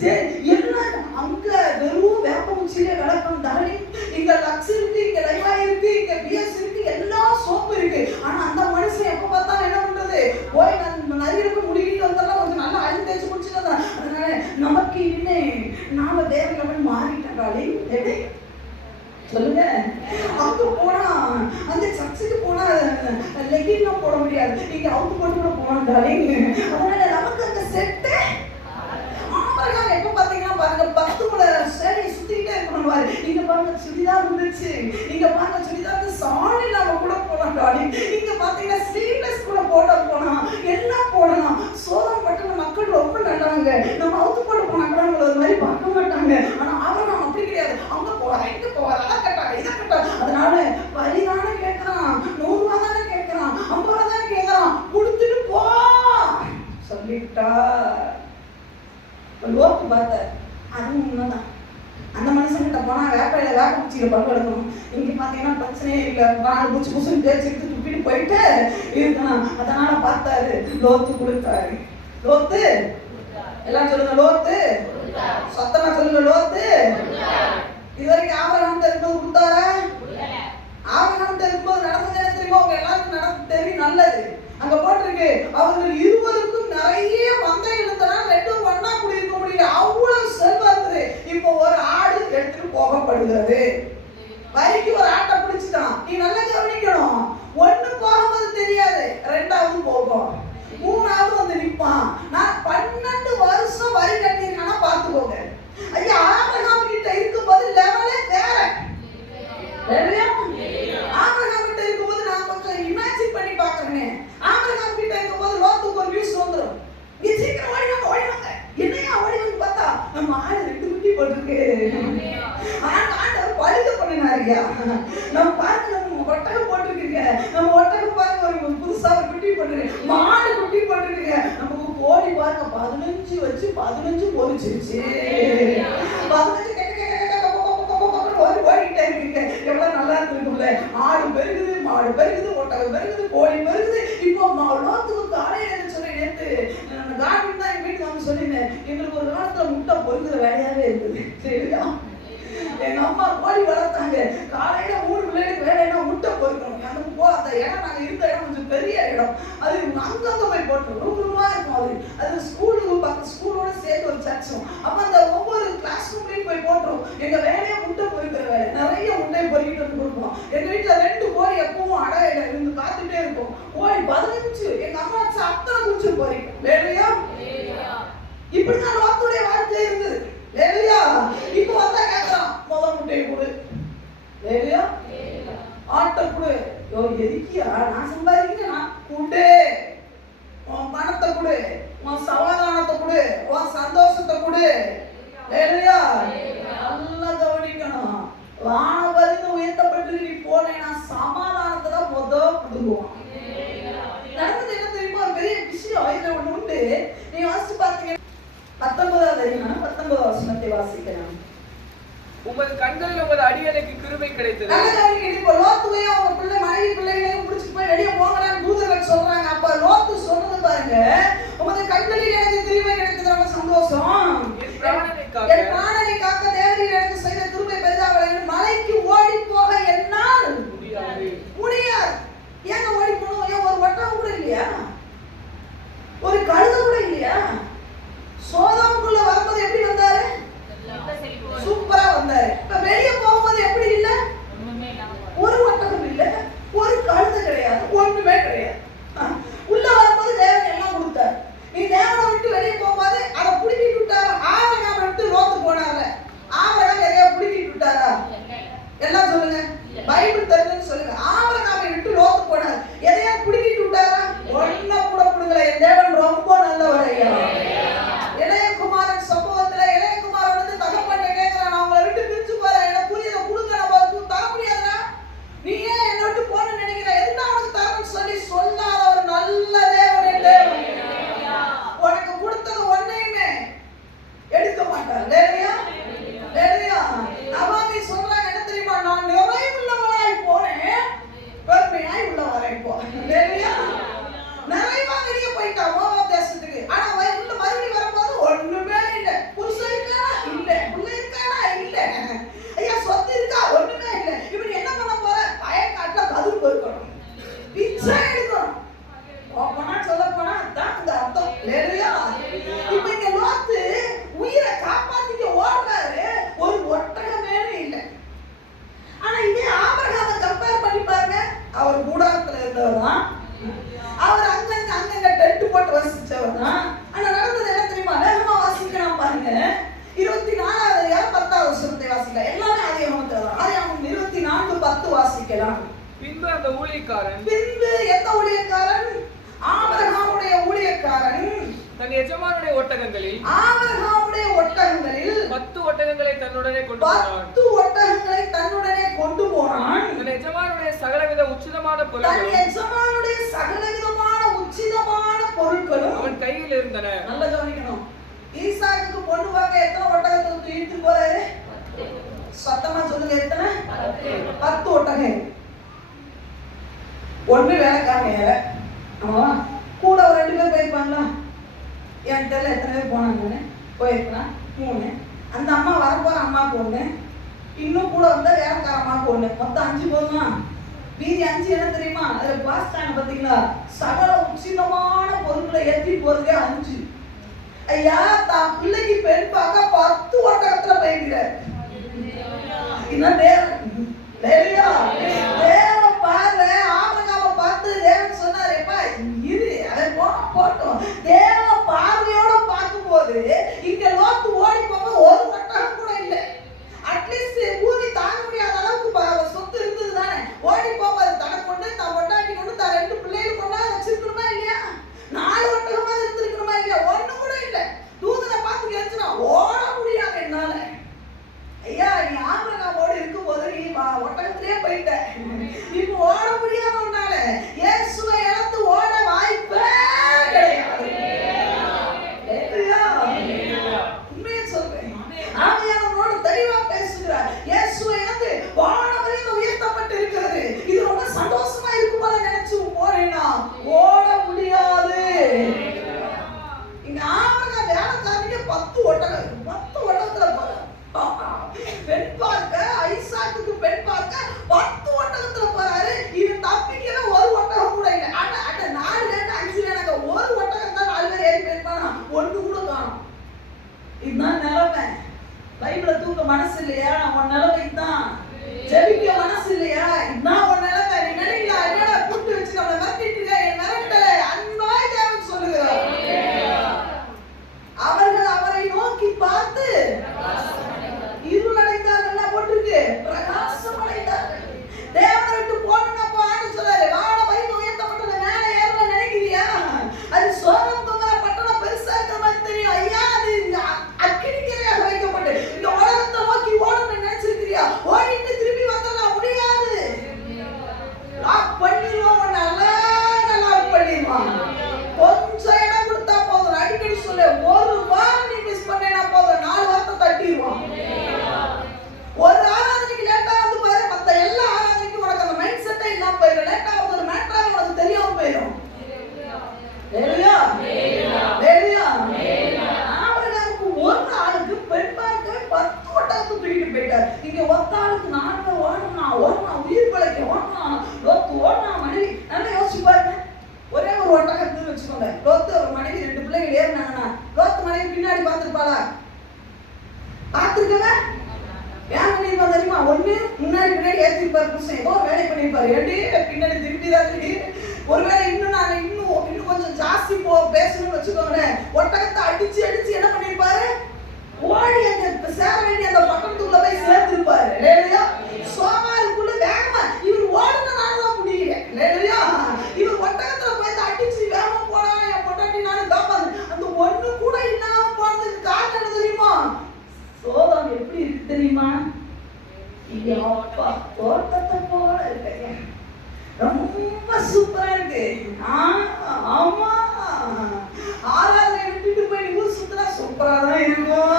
சரி, என்ன அங்க வெறும் வேப்ப உச்சியிலே விளக்கம் தாண்டி இங்க லக்ஸ் இருக்கு, இங்க லைவா இருக்கு, இங்க பிஎஸ் இருக்கு, எல்லா சோப்பு இருக்கு. ஆனா அந்த மனுஷன் எப்ப பார்த்தாலும் என்ன பண்றது? போய் நிறைய முடிக்கிட்டு வந்தாலும் கொஞ்சம் நல்லா அழுது தேய்ச்சி முடிச்சுட்டு வந்தான். அதனால நமக்கு இல்லை, நாம வேற லெவல் மாறிட்டாலே சொல்லுங்க. அங்க போனா அந்த சர்ச்சுக்கு போனா லெகின்லாம் போட முடியாது, நீங்க அவுத்து போட்டு கூட போனாலே. அதனால நமக்கு அந்த செட்டு ஆபரகாம் எப்ப பாத்தீங்கன்னா பாருங்க 10 முழ சேலையை சுத்திக்கிட்டே இருக்கணும். இங்க பாருங்க சுடிதார் இருந்துச்சு, இங்க பாருங்க சுடிதார் சாணி இல்லாம கூட போலாம் டாடி, இங்க பாத்தீங்கன்னா ஸ்லீவ்லெஸ் கூட போடலாம், எல்லாம் போடலாம். சோதம் பட்டுன மக்கள் ரொம்ப நல்லவங்க, நம்ம அவுத்து போட்டு போனா கூட அவங்களை ஒரு மாதிரி பார்க்க மாட்டாங்க. ஆனா ஆபிரகாம் அப்படி கிடையாது, அங்க போறேன் இங்க போறேன் அதை கட்டாங்க இதை கட்டாங்க. அதனால வரிதானே கேட்கறான், 100 ரூபா தானே கேட்கறான், 50 ரூபா தானே கேட்கறான், கொடுத்துட்டு போ சொல்லிட்டா. லோத்து பார்த்தார், அதுவும் உண்மைதான். அந்த மனுஷன்கிட்ட போனா வேப்பையில வேப்ப குச்சியில பங்கு எடுக்கணும். இங்க பாத்தீங்கன்னா பிரச்சனையே இல்லை, நான் குச்சி குச்சின்னு தேய்ச்சிட்டு துப்பிட்டு போயிட்டு இருக்கணும். அதனால பார்த்தாரு, லோத்து கொடுத்தாரு. லோத்து எல்லாம் சொல்லுங்க, லோத்து சத்தமா சொல்லுங்க, லோத்து. இது வரைக்கும் ஆபிரகாம் இருக்கும்போது கொடுத்தாரா? ஆபிரகாம் இருக்கும்போது நடந்தது என்ன தெரியுமா? உங்க எல்லாருக்கும் நடந்து தெரியும், நல்லது. அங்க போட்டிருக்கு, அவர்கள் இருவருக்கும் நிறைய மந்தை இருந்தனால் 2 ஒண்ணா குடியிருக்க முடியல, அவ்வளவு செல்வம் இருந்தது. இப்போ ஒரு ஆடு எடுத்துட்டு போகப்படுகிறது. வரிக்கு ஒரு ஆட்டை பிடிச்சிட்டான். நீ நல்லா கவனிக்கணும், ஒண்ணு போகும்போது தெரியாது, 2வது போகும், 3வது வந்து நிற்பான். நான் 12 வருஷம் வரி கட்டியிருக்கானா பார்த்துக்கோங்க. ஐயா, ஆபிரகாம் கிட்ட இருக்கும்போது லெவலே வேற. ஆபிரகாம் கிட்ட இருக்கும்போது நான் கொஞ்சம் இமேஜின் பண்ணி பார்க்கறேன். ஆபிரகாம் கிட்ட இருக்கும்போது லோத்துக்கு ஒரு நியூஸ் வந்துடும், நீ சீக்கிரம் ஓடி வாங்க. என்னையா ஓடி வந்து பார்த்தா நம்ம ஆடு 2 குட்டி போட்டுருக்கு. ஆண்டவர் பழுக பண்ணினாருயா. நம்ம பாருங்க, நம்ம ஒட்டகம் போட்டுருக்கீங்க, நம்ம ஒட்டகம் பாருங்க ஒரு புதுசா ஒரு குட்டி போட்டுருக்கு, மாடு குட்டி போட்டுருக்கீங்க. நமக்கு கோழி பாருங்க 15 வச்சு 15 பொரிச்சிருச்சு. 15 ஓடிக்கிட்டே இருக்கீங்க, எவ்வளவு நல்லா இருக்குல்ல. ஆடு பெருகுது, மாடு பெருகுது, ஒட்டகம் பெருகுது, கோழி பெருகுது. இப்போ லோத்துக்கு காலையில சொன்னேன், நேற்று கார்டன் தான் எங்க வீட்டுக்கு வந்து சொல்லினேன், எங்களுக்கு ஒரு காலத்துல முட்டை பொறுக்கிற வேலையாவே இருக்குது. சரியா, எங்க அம்மா கோழி வளர்த்தாங்க, காலையில 3 பிள்ளைகளுக்கு வேலைன்னா முட்டை பொறுக்கணும். அந்த இடம் நாங்க இருந்த இடம் கொஞ்சம் பெரிய இடம், அது அங்கங்க போய் போட்டோம், ரூமா இருக்கும். அது ஸ்கூலோட சேர்த்து ஒரு சர்ச்சும். அப்ப அந்த ஒவ்வொரு கிளாஸ் ரூம்லயும் போய் போட்டோம். எங்க வேலையை முட்டை பொறுக்கிற வேலை, நிறைய முட்டையை பொறுக்கிட்டு வந்து கொடுப்போம். எங்க வீட்டுல 2 கோழி எப்பவும் அடையில இருந்து காத்துட்டே இருக்கும். கோழி 15, எங்க அம்மா அத்தனை குஞ்சு பொறிக்கும். வேலையா இப்படிதான் லோத்துடைய வாழ்க்கை இருந்தது. வேலையா இப்ப வந்தா கேட்கறான், முதல் முட்டையை கொடு, வேலையா ஆட்டை கொடு. எதுக்கியா, நான் சம்பாதிக்கிறேன், கொடு, உன் பணத்தை கொடு, உன் சமாதானத்தை கொடு, உன் சந்தோஷத்தை கொடு. வேலையா நல்லா கவனிக்கணும். வானவரிந்து உயர்த்தப்பட்டு நீ போனேன்னா சமாதானத்தை தான் கொடுக்குவான். நடந்தது என்ன தெரியுமா? பெரிய விஷயம் இதுல ஒண்ணு உண்டு. நீ வாசிச்சு பார்த்தீங்க, 19வது வசனத்தை வாசிக்கலாம். உமது கண்களில் உமது அடியனுக்கு கிருபை கிடைத்தது. இப்போ லோத்துவையும் அவங்க பிள்ளை மனைவி பிள்ளைகளையும் பிடிச்சிட்டு போய் வெளியே போங்கன்னு தூதர்கள் சொல்றாங்க. அப்ப லோத்து சொன்னது பாருங்க, உமது கண்களில் எனக்கு கிருபை கிடைத்தது, ரொம்ப சந்தோஷம். என் பிராணனை காக்க தேவரீர் எனக்கு செய்த கிருபை பெரிதாக, மலைக்கு ஓடி போக என்னால் முடியாது. ஏங்க ஓடி போகணும்? ஏன் ஒரு ஒட்டகம் கூட இல்லையா, ஒரு கழுதை கூட இல்லையா? சோதோமுக்குள்ள வரும்போது எப்படி வந்தாரு? சூப்பரா வந்தாரு. இப்ப வெளியே போகும்போது எப்படி இல்ல? ஒரு ஒட்டகம் இல்ல, ஒரு கழுதை கிடையாது, ஒண்ணுமே கிடையாது. உள்ள வரும்போது தேவன் எல்லாம் கொடுத்தாரு. நீ தேவனை விட்டு வெளியே போகும்போது அதை புடிக்கிட்டு விட்டாரு. ஆபிரகாம் விட்டு லோத்து போனாங்க, ஆபிரகாம் எதையா புடிக்கிட்டு விட்டாரா? எல்லாம் சொல்லுங்க, பைபிள் தெரிஞ்சுன்னு சொல்லுங்க. ஆபிரகாமை விட்டு லோத்து போனார், எதையா புடிக்கிட்டு விட்டாரா? ஒண்ணு கூட புடுங்கல. என் தேவன் ரொம்ப நல்லவர் ஐயா. இளையகுமாரன் சம்பவத்துல இளையகுமாரன் வந்து தகப்பன்ட்ட கேட்கிறான், நான் உங்களை விட்டு பிரிச்சு போறேன், எனக்கு புரியதை கொடுங்க, நம்ம தர முடியாதுடா, நீ ஏன் என்னை விட்டு போன்னு நினைக்கிற, எதுனா உனக்கு தரணும்னு சொல்லாத ஒரு நல்ல தேவன் தேவன். உனக்கு கொடுத்தது ஒன்னையுமே எடுக்க மாட்டார். லேலியா லேலியா நவாமி சொல்றாங்க என்ன தெரியுமா? நான் நிறைவுள்ளவளாய் போனேன், பெருமையாய் உள்ளவராய் போறேன். லேலியா நிறைவா வெளியே போயிட்டா மோவாப் தேசத்துக்கு. ஆனா உள்ள மறுபடியும் வரும்போது ஒண்ணுமே இல்லை. புருஷன் இருக்கானா? இல்ல. புள்ள இருக்கானா? இல்ல. ஐயா சொத்து இருக்கா? ஒண்ணுமே இல்லை. இப்படி என்ன பண்ண போற? பயக்காட்டுல கதுவு பொறுக்கணும், பிச்சை எடுக்கணும். ஓப்பனா சொல்ல போனா அதான் இந்த அர்த்தம். லேலியா இப்ப இங்க லோத்து உயிரை காப்பாத்திக்க ஓடுறாரு, ஒரு ஒட்டகமே இல்லை. ஆனா இதே ஆபிரகாமை கம்பேர் பண்ணி பாருங்க, அவர் கூடாரத்துல இருந்தவர் தான், அவர் அங்கங்க டென்ட் போட்டு வசிச்சவர் தான். ஆனா நடந்தது என்ன தெரியுமா? வேகமா வாசிக்கலாம் பாருங்க. 24வது 10வது வசனத்தை வாசிக்கலாம். எல்லாமே அதிகமா 9:10 வாசிக்கலாம். பின்பு அந்த ஊழியக்காரன், பின்பு எந்த ஊழியக்காரன்? ஆபிரகாமுடைய ஊழியக்காரன் தன் எஜமானுடைய ஒட்டகங்களில், ஆபிரகாமுடைய ஒட்டகங்களில் 10 ஒட்டகங்களை தன்னுடனே கொண்டு போனான். 10 ஒட்டகங்களை தன்னுடனே கொண்டு போனான். தன் எஜமானுடைய சகலவித உச்சிதமான தன் பொருட்களும், எஜமானுடைய சகலவிதமான உச்சிதமான பொருட்களும் அவன் கையில் இருந்தன. நல்லா கவனிக்கணும். ஈசாக்குக்கு பொண்ணு பார்க்க எத்தனை ஒட்டகத்தை தூக்கிட்டு போறாரு? சத்தமா சொல்லுங்க, எத்தனை? 10 ஒட்டகம். ஒண்ணு வேலைக்காரங்க, ஆமா, கூட ஒரு 2 பேர் போயிருப்பாங்களா? என் தெரியல எத்தனை பேர் போனாங்கன்னு. போயிருக்கலாம் 3. அந்த அம்மா வரப்போற அம்மா பொண்ணு, இன்னும் கூட வந்தா வேலைக்கார அம்மா பொண்ணு, மொத்தம் 5 போதுமா? மீதி 5 என்ன தெரியுமா? அதுல பாஸ்டாங்க பாத்தீங்களா? சகல உச்சிதமான பொருட்களை ஏற்றி போறதே 5. ஐயா, தான் பிள்ளைக்கு பெண் பார்க்க 10 ஒட்டகத்துல போயிருக்கிறார். இன்னும் தேவன் பாரு, ஆபிரகாமை பார்த்து தேவன் சொன்னாரு, எப்பா இரு, அதை போட்டோம். தேவ பார்வையோட பார்க்கும்போது இங்க லோத்து ஓடி போக ஒரு ஒட்டகம் கூட இல்லை. அட்லீஸ்ட் பூமி தாங்க முடியாத அளவுக்கு சொத்து இருந்தது தானே. ஓடி போகாது, தனக்கு கொண்டு தான் பொண்டாட்டி கொண்டு தான் 2 பிள்ளைகள் கொண்டா வச்சிருக்கணுமா இல்லையா? 4 ஒட்டகமா இருந்திருக்கணுமா இல்லையா? ஒண்ணு கூட இல்லை. தூதனை பார்த்து கேட்டுனா ஓட முடியாது என்னால. ஐயா, நீ ஆபிரகாமோடு இருக்கும்போது நீ ஒட்டகத்திலே போயிட்ட. இப்ப ஓட முடியாம உன்னால இயேசுவை இழந்து ஓட வாய்ப்பே கிடையாது. உண்மையை சொல்றேன். ஆவியானவரோடு தெளிவா பேசுகிறார். இயேசுவை இழந்து வானவரில் உயர்த்தப்பட்டு இருக்கிறது. இது ரொம்ப சந்தோஷமா இருக்கும் போல நினைச்சு போறேன்னா ஓட முடியாது. இங்க ஆபிரகாம் வேலைக்காரனுக்கு 10 ஒட்டகம், 10 ஒட்டகத்துல பெண் பார்க்க, ஐசாக்குக்கு பெண் பார்க்க 10 ஒட்டகத்துல போறாரு. இது தப்பிக்கவே ஒரு ஒட்டகம் கூட இல்லை. அட 4 வேண்டாம் 5 வேண்டாம், ஒரு ஒட்டகம் தான் 4 பேர் ஏறி போயிருப்பானா, ஒண்ணு கூட காணும். இதுதான் நிலைமை. பைபிளை தூக்க மனசு இல்லையா? உன் நிலைமை தான். ஜெபிக்க மனசு இல்லையா? இதுதான் உன் நிலைமை. நீ நினைக்கலாம், என்னடா கூட்டு வச்சு நம்மளை மிரட்டிட்டு இருக்க, என் மிரட்டல அன்பாய் தேவன் சொல்லுகிறார். அவர்கள் அவரை நோக்கி பார்த்து இருளடைந்தார்கள் போட்டிருக்கு, பிரகாசம் அடைந்தார்கள். தேவனை விட்டு போனப்போ ஆண்டு சொல்றாரு, வான வரைக்கும் உயர்த்தப்பட்டது மேலே ஏறல நினைக்கிறியா? அது சோதம் குமார பட்டணம் பெருசா இருக்கிற மாதிரி தெரியும். ஐயா, அது அக்கினிக்கிரையாக வைக்கப்பட்டு இந்த உலகத்தை நோக்கி ஓடணும்னு நினைச்சிருக்கிறியா? ஓடிட்டு திரும்பி வந்தா முடியாது. லாக் பண்ணிடுவோம், நல்லா லாக் பண்ணிடுவான். கொஞ்சம் இடம் கொடுத்தா போதும். அடிக்கடி சொல்ல, ஒரு வாரம் நீ மிஸ் பண்ணா போதும், 4 வாரத்தை தட்டிடுவான். ஒரு ஆராதனைக்கு லேட்டா வந்து பாரு, மத்த எல்லா ஆராதனைக்கும் உனக்கு அந்த மைண்ட் செட்டே இல்லாம போயிடும். லேட்டா வந்து ஒரு மேட்டரா உனக்கு தெரியாம போயிடும். ஹalleluya, ஹalleluya. ஆபிரகாமுக்கு ஒரு ஆளுக்கு பெண் பார்க்க 10 ஒட்டகத்தை தூக்கிட்டு போயிட்டார். இங்க ஒத்த ஆளுக்கு 4 ஓடனா உயிர் பிழைக்க ஓடனா மனைவி. நல்லா யோசிச்சு பாருங்க. ஒரே ஒரு ஒட்டகத்தை வச்சுக்கோங்க. லோத்து ஒரு மனைவி 2 பிள்ளைகள் ஏறினாங்கன்னா லோத்து மனைவி பின்னாடி பார்த்துருப்பாளா? பார்த்துருக்கவே ஏன் பண்ணிருப்பா தெரியுமா? ஒண்ணு முன்னாடி பின்னாடி ஏற்றிருப்பாரு, புருஷன் ஏதோ வேலை பண்ணிருப்பாரு, ஏடி பின்னாடி திருப்பிதாடி. ஒருவேளை இன்னும் கொஞ்சம் ஜாஸ்தி பேசணும்னு வச்சுக்கோங்களேன், ஒட்டகத்தை அடிச்சு என்ன பண்ணிருப்பாரு? ஓடி அந்த சேர வேண்டிய அந்த பட்டணத்துக்குள்ள போய் சேர்த்திருப்பாரு. இல்லையா? சோமாருக்குள்ள வேகமா இவர் ஓடுனனாலதான் முடியல. இல்லையா? இவர் ஒட்டகத்துல போய் அடிச்சு வேகமா போனா என் பொண்டாட்டி நானும் காப்பாது. அந்த ஒண்ணு கூட இல்லாம போனதுக்கு காரணம் என்ன தெரியுமா? சோதம் எப்படி இருக்கு தெரியுமா? இங்க அப்பா தோட்டத்தை போல இருக்கு, ரொம்ப சூப்பரா இருக்கு. ஆமா, ஆராதனை விட்டுட்டு போய் ஊர் சுத்தினா சூப்பரா தான் இருக்கும்.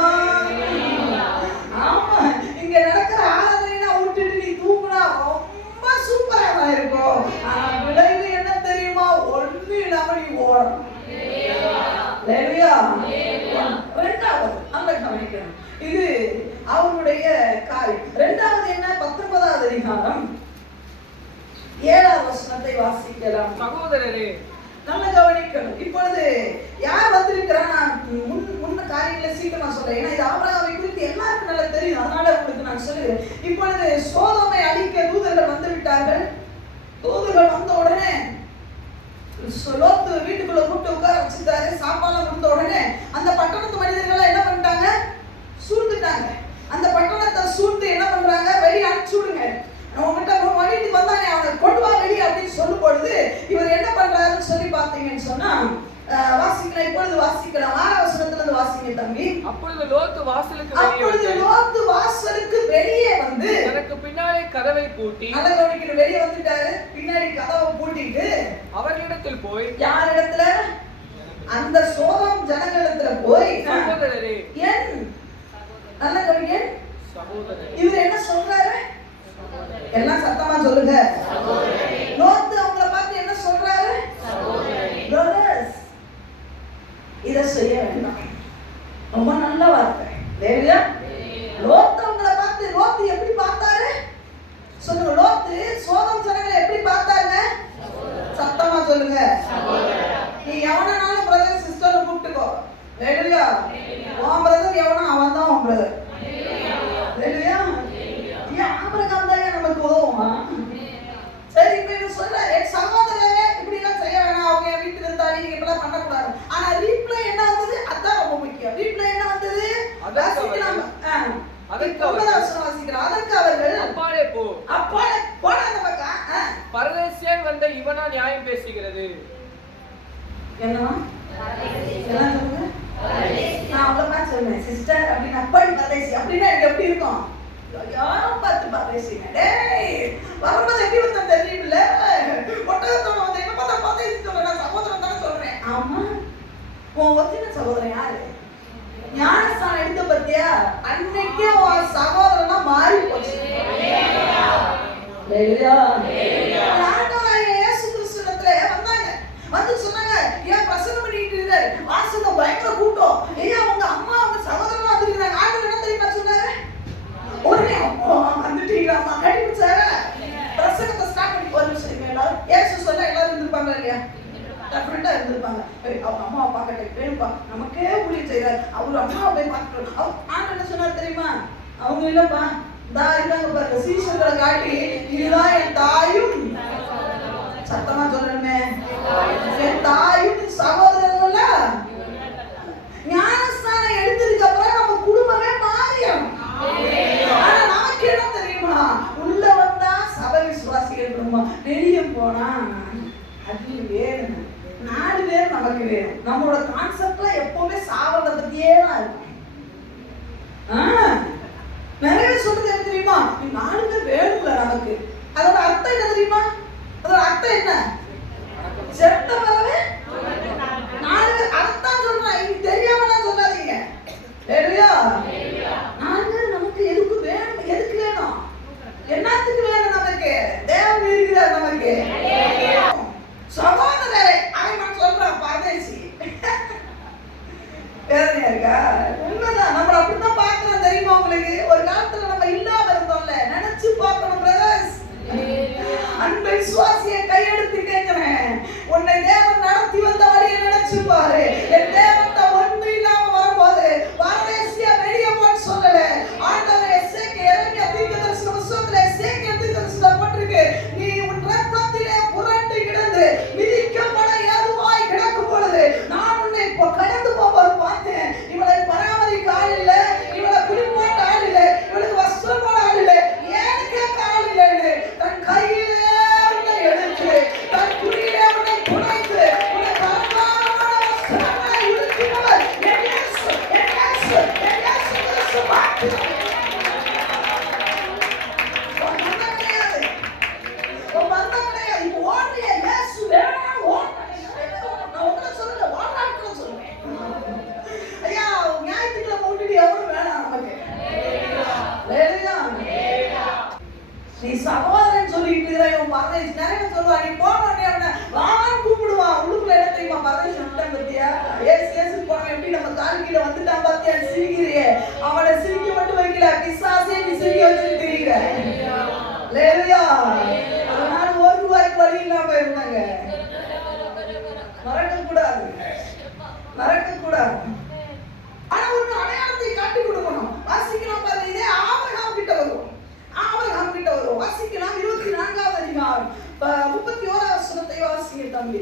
ஆமா, இங்க நடக்கிற ஆராதனை விட்டுட்டு நீ தூங்குனா ரொம்ப சூப்பரா தான் இருக்கும். விளைவு என்ன தெரியுமா? ஒண்ணு இல்லாம நீ ஓடணும். ரெண்டாவது அந்த கவனிக்கணும், இது அவனுடைய காரியம். இரண்டாவது என்ன? 19வது அதிகாரம் 7வது வசனத்தை வாசிக்கலாம். சகோதரரே, நல்ல கவனிக்கணும். இப்பொழுது யார் வந்திருக்கிறான்? நான் முன்ன காரியங்களை சீக்கிரமா சொல்றேன், ஏன்னா இது ஆபிரகாமை குறித்து எல்லாருக்கும் நல்லா தெரியும், அதனால உங்களுக்கு நான் சொல்லுகிறேன். இப்பொழுது சோதோமை அழிக்க தூதர்கள் வந்து விட்டார்கள். தூதர்கள் வந்த உடனே லோத்து வீட்டுக்குள்ள கூப்பிட்டு உட்கார வச்சுட்டாரு. சாப்பாடுலாம் கொடுத்த உடனே அந்த பட்டணத்து மனிதர்கள் என்ன பண்ணிட்டாங்க? சூழ்ந்துட்டாங்க. அந்த பட்டணத்தை சூழ்ந்து என்ன பண்றாங்க? வெளியே அனுப்பிச்சு விடுங்க, உங்ககிட்ட கொண்டு வா வெளியே அப்படின்னு சொல்லும் பொழுது இவர் என்ன பண்றாருன்னு சொல்லி பார்த்தீங்கன்னு சொன்னா வாசிக்கலாம். இப்பொழுது வாசிக்கலாம். 6 வசனத்துல இருந்து வாசிங்க தம்பி. அப்பொழுது லோத்து வாசலுக்கு வெளியே வந்து தனக்கு பின்னாலே கதவை பூட்டி, அலங்கோடிக்கு வெளியே வந்துட்டாரு. பின்னாடி கதவை பூட்டிட்டு அவர்களிடத்தில் போய், யார் இடத்துல? அந்த சோதம் ஜனங்களிடத்துல போய், சகோதரரே, என் நல்ல கவிங்க சகோதரரே, இவர் என்ன சொல்றாரு? எல்லாம் சத்தமா சொல்லுங்க. லோத்து அவங்கள பார்த்து என்ன சொல்றாரு? பிரதர்ஸ், இத செய்ய வேண்டாம். ரொம்ப நல்ல வார்த்தை. தேவியா லோத்து அவங்கள பார்த்து, லோத்து எப்படி பார்த்தாரு சொல்லுங்க. லோத்து சோதம் ஜனங்களை எப்படி பார்த்தாங்க? சத்தமா சொல்லுங்க. நீ எவனாலும் பிரதர் சிஸ்டர் கூப்பிட்டுக்கோ. தேவியா உன் பிரதர் எவனா அவன் தான் உன் பிரதர். தேவியா ஆபிரகாம் தான் நமக்கு உதவுமா? சரி, இப்ப இவர் சொல்றாரு சகோதரரே இப்படி எல்லாம் செய்ய வேணாம், அவங்க வீட்டுக்கு இருந்தா நீங்க இப்பெல்லாம் பண்ணக்கூடாது. ஆனா ரீப்ளை என்ன வந்தது? அதான் ரொம்ப முக்கியம். ரீப்ளை என்ன வந்தது? அதற்கு அவர்கள் அப்பாலே போ, அப்பாலே போடாத பக்கம் பரதேசியாய் வந்த இவனா நியாயம் பேசுகிறது. என்னவா எல்லாம் சொல்லுங்க. நான் அவ்வளவு பார்த்து சொல்றேன் சிஸ்டர் அப்படின்னு. அப்படி பரதேசி அப்படின்னா எனக்கு எப்படி இருக்கும்? யாரும் பார்த்து பரதேசிங்க. டேய் வரும்போது எப்படி வந்தா தெரியல. ஒட்டகத்தோட வந்து என்ன பார்த்தா பரதேசி சொல்றேன். நான் சகோதரன் தானே சொல்றேன். ஆமா, உன் ஒரிஜினல் சகோதரன் யாரு? ஞானஸ்தானம் எடுத்த பத்தியா? அன்னைக்கே உன் சகோதரனா மாறி போச்சு. இயேசு கிறிஸ்துவிடத்துல வந்தாங்க. வந்து சொன்னாங்க, ஏன் பிரசங்கம் பண்ணிட்டு இருக்காரு? வாசல்ல பயங்கர கூட்டம். ஐயா உங்க அம்மா உங்க சகோதரனா வந்திருக்காங்க. ஆண்டவர் என்ன தெரியுமா சொன்னாரு? உடனே வந்துட்டீங்களாமா கடிச்சாரு. பிரசங்கத்தை ஸ்டார்ட் பண்ணி ஒரு நிமிஷம் எல்லாரும் இயேசு சொன்னா எல்லாரும் இருந்திருப்பாங்க இல்லையா? டெஃபினட்டா இருந்திருப்பாங்க. அவங்க அம்மாவை பார்க்கட்டும் வேணும்பா, நமக்கே ஊழியம் செய்யறாரு, அவர் அம்மாவை போய் பார்க்கணும். ஆண்டவர் என்ன சொன்னார் தெரியுமா? அவங்க இல்லப்பா தா இருக்காங்க பாருங்க, சீசர்களை காட்டி இதுதான் என் தாயும். சத்தமா சொல்லணுமே, என் தாயும் சகோதரர்கள. ஞானஸ்தானம் எடுத்ததுக்கு அப்புறம் நம்ம குடும்பமே மாறிடும். ஆனா நமக்கு என்ன தெரியுமா? உள்ள வந்தா சபை விசுவாசிகள் குடும்பம், வெளியே போனா அது வேணும். 4 பேர் நமக்கு வேணும். நம்மளோட கான்செப்ட்ல எப்பவுமே சாவதை பத்தியே தான் இருக்கும். நிறைய சொல்றது என்ன தெரியுமா? 4 பேர் வேணும்ல நமக்கு. அதோட அர்த்தம் என்ன தெரியுமா? அதோட அர்த்தம் என்ன? செத்த வரவே 4 பேர். அதைத்தான் சொல்றேன், இது தெரியாமலாம் சொல்லாதீங்க. சரியா? 4 பேர் நமக்கு எதுக்கு வேணும்? எதுக்கு வேணும்? என்னத்துக்கு வேணும் நமக்கு? தேவன் இருக்கிறார் நமக்கு. சகோதரரை அவன் சொல்றான் பரதேசி. வேதனையா இருக்கா? உண்மைதான். நம்ம அப்படித்தான் பார்க்கிறோம் தெரியுமா உங்களுக்கு? ஒரு காலத்துல நம்ம இல்லாம இருந்தோம்ல, நினைச்சு பார்க்கணும் பிரதர்ஸ். அன்பு விசுவாசியை கையெடுத்து கேட்கிறேன், உன்னை தேவன் நடத்தி வந்த வழியை நினைச்சு பாரு. என் தேவன் ஒன்று இல்லாம வரும்போது பரதேசியா வெளியே போன்னு சொல்லல. ஆண்டவர் எரேமியா தீர்க்கதரிசன புத்தகத்துல எசேக்கியேல் தீர்க்கதரிசனத்துல போட்டிருக்கு, நீ உன் ரத்தத்திலே புரண்டு கிடந்து மிதிக்கப்பட ஏதுவாய் கிடக்கும் பொழுது நான் உன்னை கடந்து போவது பார்த்தேன். இவளை பராமரிக்க ஆள் இல்லை, இவளை குளிப்பாட்ட ஆள் இல்லை, இவளுக்கு வஸ்திரம் போட ஆள் இல்லை, ஏன் கேட்க ஆள் இல்லைன்னு தன் கையிலே உன்னை எடுத்து தன் குடியிலே உன்னை துணைத்து உன்னை பரமானமான வஸ்திரங்களை உடுத்தினவர் என் இயேசு, என் இயேசு, என் இயேசு கிறிஸ்து. நீ சகோதரன் சொல்லிட்டு இருக்கிற பரதேசி நிறைய சொல்லுவா. நீ போனே அவனை வான்னு கூப்பிடுவான். உள்ளுக்குள்ள என்ன தெரியுமா? பரதேசி விட்டான் பத்தியா? ஏசு போனவன் எப்படி நம்ம கால் கீழே வந்துட்டான் பாத்தியா? சிரிக்கிறியே. அவனை சிரிக்க மட்டும் வைக்கல, பிசாசே நீ சிரிக்க வச்சுட்டு தெரியுற. லேலுயா. அதனால ஒரு ரூபாய்க்கு வழி இல்லாம இருந்தாங்க. மறக்க கூடாது, மறக்க கூடாது. ஆனா ஒரு அடையாளத்தை காட்டி கொடுக்கணும். வாசிக்கலாம் பாருங்க, இதே ஆபிரகாம் கிட்ட வரும். ஆபிரகாம் கிட்ட வரும். வாசிக்கலாம் 24வது அதிகாரம் 31வது வசனத்தை வாசிங்க தம்பி.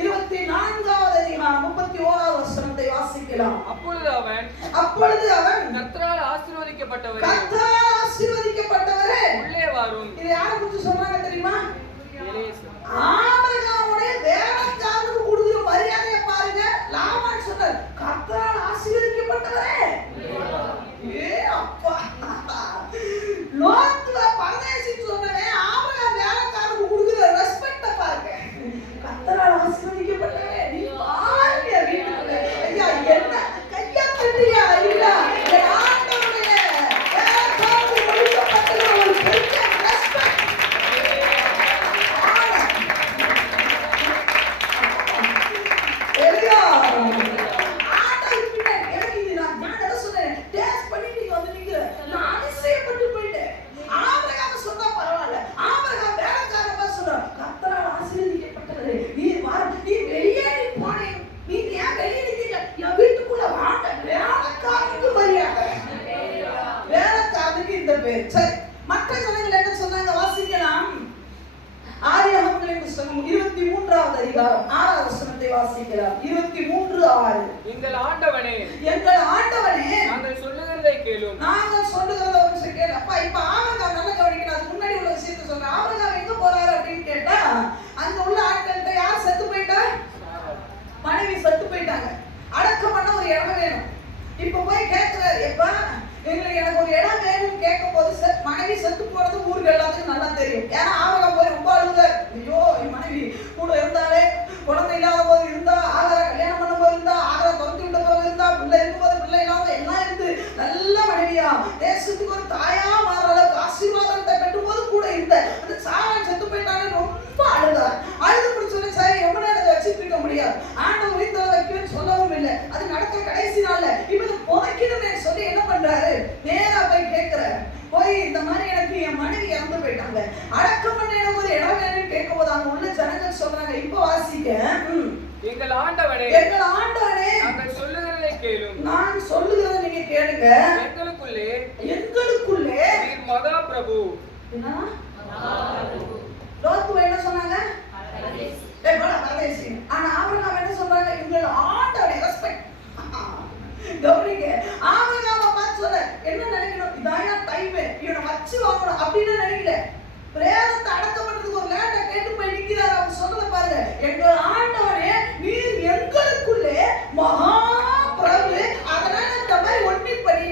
24வது அதிகாரம் 31வது வசனத்தை வாசிக்கலாம். அப்பொழுது அவன் கர்த்தரால் ஆசீர்வதிக்கப்பட்டவரே, கர்த்தரால் ஆசீர்வதிக்கப்பட்டவரே உள்ளே வாரும். இது யாரை குறித்து சொல்றாங்க தெரியுமா? அப்பா லோத்துவ பரதேசின்னு சொன்னவன் ஆபிரகாம் வேலைக்காரனுக்கு கொடுக்குற ரெஸ்பெக்ட பாருங்க. கர்த்தரால் ஆசீர்வதிக்கப்பட்டவன் நீ பாருங்க வீட்டுக்குள்ள. ஐயா என்ன கையா தட்டியா இல்ல ஆண்டவருடைய வேலைக்காரனுக்கு கொடுக்கப்பட்ட ஒரு பெரிய ரெஸ்பெக்ட். எலியா ஆண்டவர் கிட்ட எனக்கு இது நான் என்ன சொன்னேன் டேஸ்ட் பண்ணிட்டு நீங்க வந்து நிக்கிற நான் அதிசயப்பட்டு போயிட்டேன். ஆபிரகாம் சொன்னா பரவாயில்ல, ஆபிரகாம் வேலைக்காரமா சொல்ற கர்த்தரால் ஆசீர்வதிக்கப்பட்டவரே நீ வெளியே நீ போனே, நீ ஏன் வெளியே நிக்கிறீங்க? என் வீட்டுக்குள்ள வாங்க. வேலைக்காரனுக்கு மரியாதை, வேலைக்காரனுக்கு இந்த பேர். சரி, மற்ற ஜனங்கள் என்ன சொன்னாங்க வாசிக்கலாம். ஆதியாகமத்தின் புத்தகம் 23வது அதிகாரம் 6வது வசனத்தை வாசிக்கலாம். 23:6. எங்கள் ஆண்டவனே நாங்கள் சொல்லுகிறதை கேளும். ஒரு கேளு. அப்பா இப்ப ஆபிரகாம் நல்லா கவனிக்கணும். அதுக்கு முன்னாடி உள்ள விஷயத்தை சொல்றேன். ஆபிரகாம் எங்க போறாரு அப்படின்னு கேட்டா அங்க உள்ள ஆட்கள்கிட்ட யார் செத்து போயிட்டா? மனைவி செத்து போயிட்டாங்க. அடக்கம் பண்ண ஒரு இடம் வேணும். இப்ப போய் கேட்கிறாரு, எப்பா எனக்கு ஒரு இடம் வேணும்னு கேட்கும் போது மனைவி செத்து போறது ஊருக்கு எல்லாத்துக்கும் நல்லா தெரியும். ஏன்னா ஆபிரகாம் போய் ரொம்ப அழுதார். ஐயோ என் மனைவி கூட இருந்தாலே, குழந்தை இல்லாத போது இருந்தா, ஆகார கல்யாணம் பண்ண போது இருந்தா, ஆகார துரத்தி விட்ட போது இருந்தா, பிள்ளை இருக்கும்போது பிள்ளை இல்லாத எல்லாம் இருந்து நல்ல மனைவியா தேசத்துக்கு ஒரு தாயா மாற அளவுக்கு ஆசீர்வாதத்தை பெற்றும் போது கூட இருந்த அந்த சாரான் செத்து போயிட்டாங்க. ரொம்ப அழுதார். அழுது முடிச்சோன்னு சரி ரொம்ப நேரம் வச்சுட்டு இருக்க முடியாது, ஆண்டவர் உயிர்த்த வைக்கணும்னு சொல்லவும் இல்லை. அது நடக்கிற கடைசி நாள்ல இவங்க புதைக்கணுமே சொல்லி என்ன பண்றாரு, நேரா போய் கேட்கிறாரு. போய் இந்த மாதிரி எனக்கு என் மனைவி இறந்து போயிட்டாங்க, அடக்கம் பண்ண எனக்கு ஒரு இடம் வேணும்னு கேட்கும் போது அங்க உள்ள ஜனங்கள் சொல்றாங்க. இப்ப வாசிக்க, எங்கள் ஆண்டவனே நாங்கள் சொல்லுகிறதை கேளும். நான் சொல்லுகிறதை நீங்க கேளுங்க. எங்களுக்குள்ளே நீர் மகா பிரபு. என்ன லோத்து என்ன சொன்னாங்க? பரதேசி. ஆனா ஆபிரகாம் என்ன சொல்றாங்க? எங்கள் ஆண்டவரை ரெஸ்பெக்ட். கவனிங்க, ஆபிரகாமை பார்த்து சொல்ல என்ன நினைக்கணும்? இதாயா டைம், இவனை வச்சு வாங்கணும் அப்படின்னு நினைக்கல. பிரேதத்தை அடக்கம் பண்றதுக்கு ஒரு லேட்டை கேட்டு போய் நிக்கிறாரு. அவங்க சொல்றத பாருங்க, எங்கள் ஆண்டவரே நீர் எங்களுக்குள்ளே மகா பிரபு. அதனால இந்த மாதிரி ஒண்ணு பண்ணி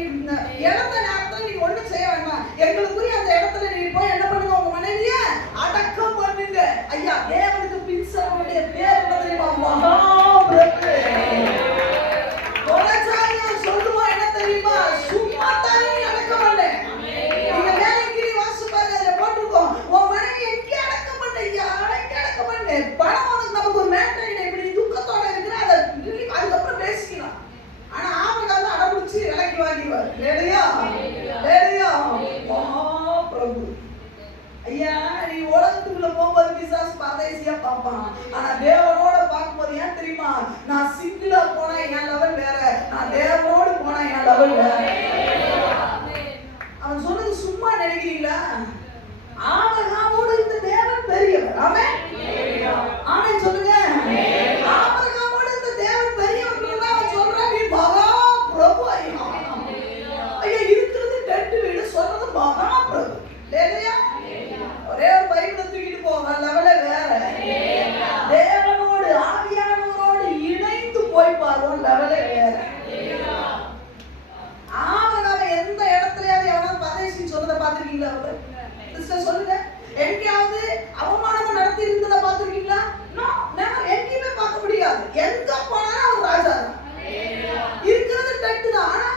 இழந்த நேரத்துல நீங்க ஒண்ணு செய்ய வேண்டாம். எங்களுக்குரிய அந்த இடத்துல நீங்க போய் என்ன பண்ணுங்க, உங்க மனைவிய அடக்கம் பண்ணுங்க. ஐயா தேவனுக்கு பின்சனுடைய பேர் என்ன தெரியுமா? மகா பிரபு. சொல்லுவோம் என்ன தெரியுமா? சும்மா தானே அடக்கம் பண்ண. நீங்க வேலைக்கு வாசு பாருங்க, அதுல போட்டுருக்கோம் உன் மனைவி எங்க அடக்கம் பண்ண, எங்க அடக்கம் பண்ண. பணம் உனக்கு நமக்கு ஒரு மேட்டர் இல்லை. இப்படி துக்கத்தோட இருக்கிற அதை அதுக்கப்புறம் பேசிக்கலாம். ஆனா ஆபிரகாம் தான் அடம்பிடிச்சு விலைக்கு வாங்கிடுவார். லேடியா மகா பிரபு. ஐயா நீ உலகத்துக்குள்ள போகும்போது பிசாசு பரதேசியா பார்ப்பான். ஆனா தேவனோட பார்க்கும்போது ஏன் தெரியுமா? நான் சிங்கிளா போனா என் லெவல் வேற, நான் தேவனோடு போனா என் லெவல் வேற. அவன் சொன்னது சும்மா நினைக்கிறீங்களா? ஆபிரகாமோடு இந்த தேவன் பெரியவர். ஆமென் ஆமென் சொல்லுங்க. ஆபிரகாமோடு இந்த தேவன் பெரியவர். அவன் சொல்றான் நீ மகா பிரபு. ஐயா இருக்கிறது டென்ட் வீடு, சொல்றது மகா பிரபு. லேலையா ஒரே ஒரு பைபிளை தூக்கிட்டு போங்க, லெவலே வேற. தேவனோடு ஆவியானவரோடு இணைந்து போய் பாருங்க, லெவலே வேற. ஆபிரகாம் எந்த இடத்துலயாவது எவனாவது பரதேசின்னு சொன்னதை பார்த்திருக்கீங்களா? சிஸ்டர் சொல்லுங்க, எங்கேயாவது அவமானமா நடத்தி இருந்ததை பார்த்திருக்கீங்களா? No, never. எங்கேயுமே பார்க்க முடியாது. எங்க போனாலும் அவர் ராஜா தான். இருக்கிறது டென்ட் தான். ஆனா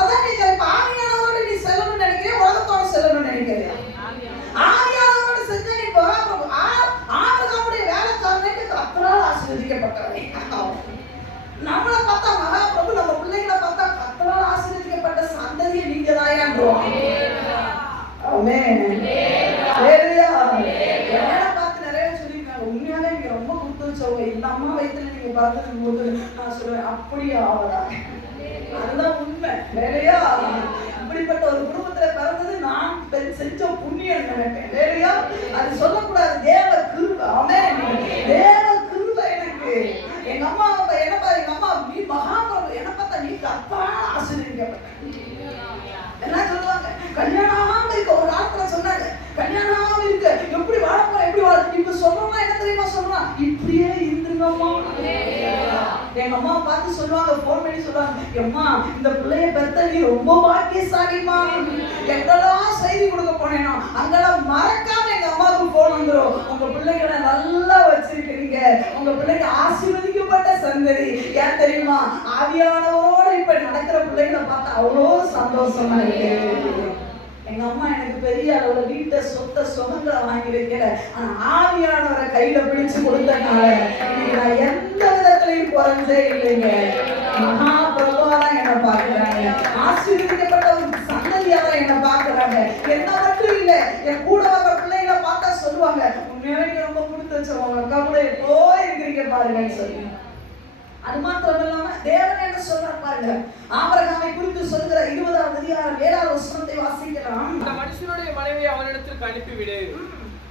அதான் நீங்க இப்ப ஆவியானவரோட நீ செல்லணும்னு நினைக்கிறீங்க, உலகத்தோட செல்லணும்னு நினைக்கிறீங்க. ஆவியானவரோட செஞ்சா நீ மகாபிரபு. ஆபிரகாமுடைய வேலைக்காரனுக்கு கர்த்தரால் ஆசீர்வதிக்கப்பட்டவனே. நம்மளை பார்த்தா மகாபிரபு, நம்ம பிள்ளைகளை பார்த்தா கர்த்தரால் ஆசீர்வதிக்கப்பட்ட சந்ததியை நீங்க தாயான்றோம். ஆமென். ஹalleluya. என்ன பார்த்து நிறைய சொல்லிருக்காங்க. உண்மையாவே நீங்க ரொம்ப கொடுத்து வச்சவங்க. இந்த அம்மா வயித்துல நீங்க பார்த்தது போது நான் சொல்லுவேன், அப்படியே ஆவதா? அதுதான் உண்மை. வேலையா இப்படிப்பட்ட ஒரு குடும்பத்துல பிறந்தது நான் செஞ்ச புண்ணியம் நினைப்பேன். வேலையா அது சொல்லக்கூடாது. தேவ கிருபை. ஆமென். தேவ கிருபை. எனக்கு எங்க அம்மா என்ன பாரு, எங்க அம்மா நீ மகாபிரபு, என்ன பார்த்தா நீ கர்த்தரால் ஆசீர்வதிக்கப்பட்ட. என்ன சொல்லுவாங்க, கல்யாணம் ஆகாம இருக்க ஒரு காலத்துல சொன்னாங்க, கல்யாணம் ஆகாம இருக்க எப்படி வாழ போற, எப்படி வாழ. இப்ப சொல்றோம்னா என்ன தெரியுமா சொல்றான்? இப்படியே இருந்துருங்கம்மா. எங்க அம்மா பார்த்து சொல்லுவாங்க, போன் பண்ணி சொல்லுவாங்க, அம்மா இந்த பிள்ளைய பெத்த நீ ரொம்ப பாக்கியசாலிமா. எங்கெல்லாம் செய்தி கொடுக்க போனேனோ அங்கெல்லாம் மறக்காம எங்க அம்மாவுக்கு போன் வந்துடும், உங்க பிள்ளைகளை நல்லா வச்சிருக்கிறீங்க, உங்க பிள்ளைங்க ஆசீர்வதிக்கப்பட்ட சந்ததி. ஏன் தெரியுமா? ஆவியானவரோட இப்ப நடக்கிற பிள்ளைகளை பார்த்தா அவ்வளோ சந்தோஷமா இருக்கு. எங்க அம்மா எனக்கு பெரிய அளவுல வீட்டை சொத்தை சுகங்களை வாங்கி வைக்கல, ஆனா ஆவியானவரை கையில பிடிச்சு கொடுத்தனால இன்னைக்கு நான் எந்த விதத்திலையும் குறைஞ்சே இல்லைங்க. மகா பிரபுவாதான் என்னை பாக்குறாங்க, ஆசீர்வதிக்கப்பட்ட ஒரு சந்ததியாதான் என்னை பாக்குறாங்க. என்ன மட்டும் இல்ல, என் கூட வர பிள்ளைகளை பார்த்தா சொல்லுவாங்க, உண்மையாவே ரொம்ப கொடுத்து வச்சவங்க அக்கா கூட எப்போ இருக்கிறீங்க பாருங்கன்னு சொல்லி. அது மாத்திரம் இல்லாம தேவன் என்ன சொல்றார் பாருங்க, ஆபிரகாமை குறித்து சொல்கிற 20ஆம் அதிகாரம் 7ஆவது வசனத்தை வாசிக்கலாம். அந்த மனுஷனுடைய மனைவியை அவனிடத்திற்கு அனுப்பிவிடு,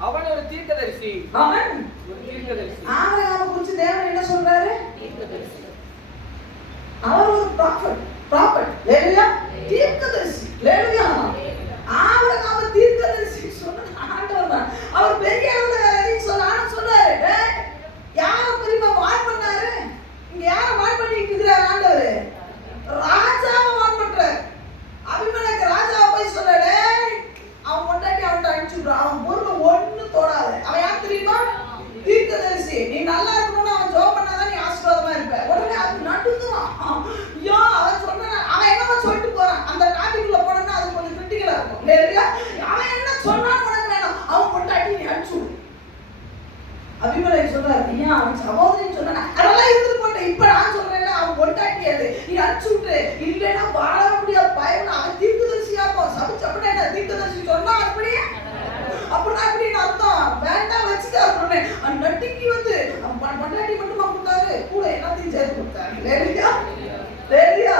அவன் ஒரு தீர்க்கதரிசி. அவன் ஒரு தீர்க்கதரிசி. ஆபிரகாமை குறித்து தேவன் என்ன சொல்றாரு? தீர்க்கதரிசி. அவர் ஒரு ப்ராஃபட், ஹalleluya, தீர்க்கதரிசி, ஹalleluya. ஆபிரகாமை தீர்க்கதரிசி சொன்னது ஆண்டவர் தான். அவர் பெரிய அளவுல வேற எதையும் சொல்றாரு. யாரை தெரியுமா வான் பண்ணாரு? இங்க யாரை வான் பண்ணிட்டு இருக்கிறார் ஆண்டவர்? ராஜாவை வான் பண்றாரு. அபிமெலேக்கு ராஜாவை போய் சொல்றாரு, அவன் கொண்டாட்டி அவன்கிட்ட அனுப்பிச்சுடுறான், அவன் பொருளை ஒண்ணு தொடாது. அவன் யார் தெரியுமா? தீர்க்கதரிசி. நீ நல்லா இருக்கணும்னு அவன் ஜெபம் பண்ணாதான் நீ ஆசீர்வாதமா இருப்ப. உடனே அது நடுங்குவான். ஐயோ அவன் சொன்ன அவன் என்னவோ சொல்லிட்டு போறான். அந்த டாபிக்ல போனோம்னா அது கொஞ்சம் கிரிட்டிக்கலா இருக்கும் இல்லையா? அவன் என்ன சொன்னான்னு உனக்கு வேணும், அவன் கொண்டாட்டி நீ அனுப்பிச்சுடு. அபிமெலேக்கு சொல்றாரு, ஐயா அவன் சகோதரின்னு சொன்னா அதெல்லாம் இருந்துட்டு போட்டேன், இப்ப நான் சொல்றேன் அவன் கொண்டாட்டியது, நீ அனுப்பிச்சு விட்டு, இல்லைன்னா வாழ முடியாது பயன். அவன் தீர்க்கதரிசியா இருக்கும். சபிச்சு அப்படின்னா தீர்க்கதரிசி சொன்னா அப்படியே அப்படின்னா அப்படின்னு அர்த்தம். வேண்டாம் வச்சுக்காரு. நட்டிக்கு வந்து பொண்டாட்டி மட்டுமா கொடுத்தாரு, கூட எல்லாத்தையும் சேர்த்து கொடுத்தாரு. இல்லையா? இல்லையா?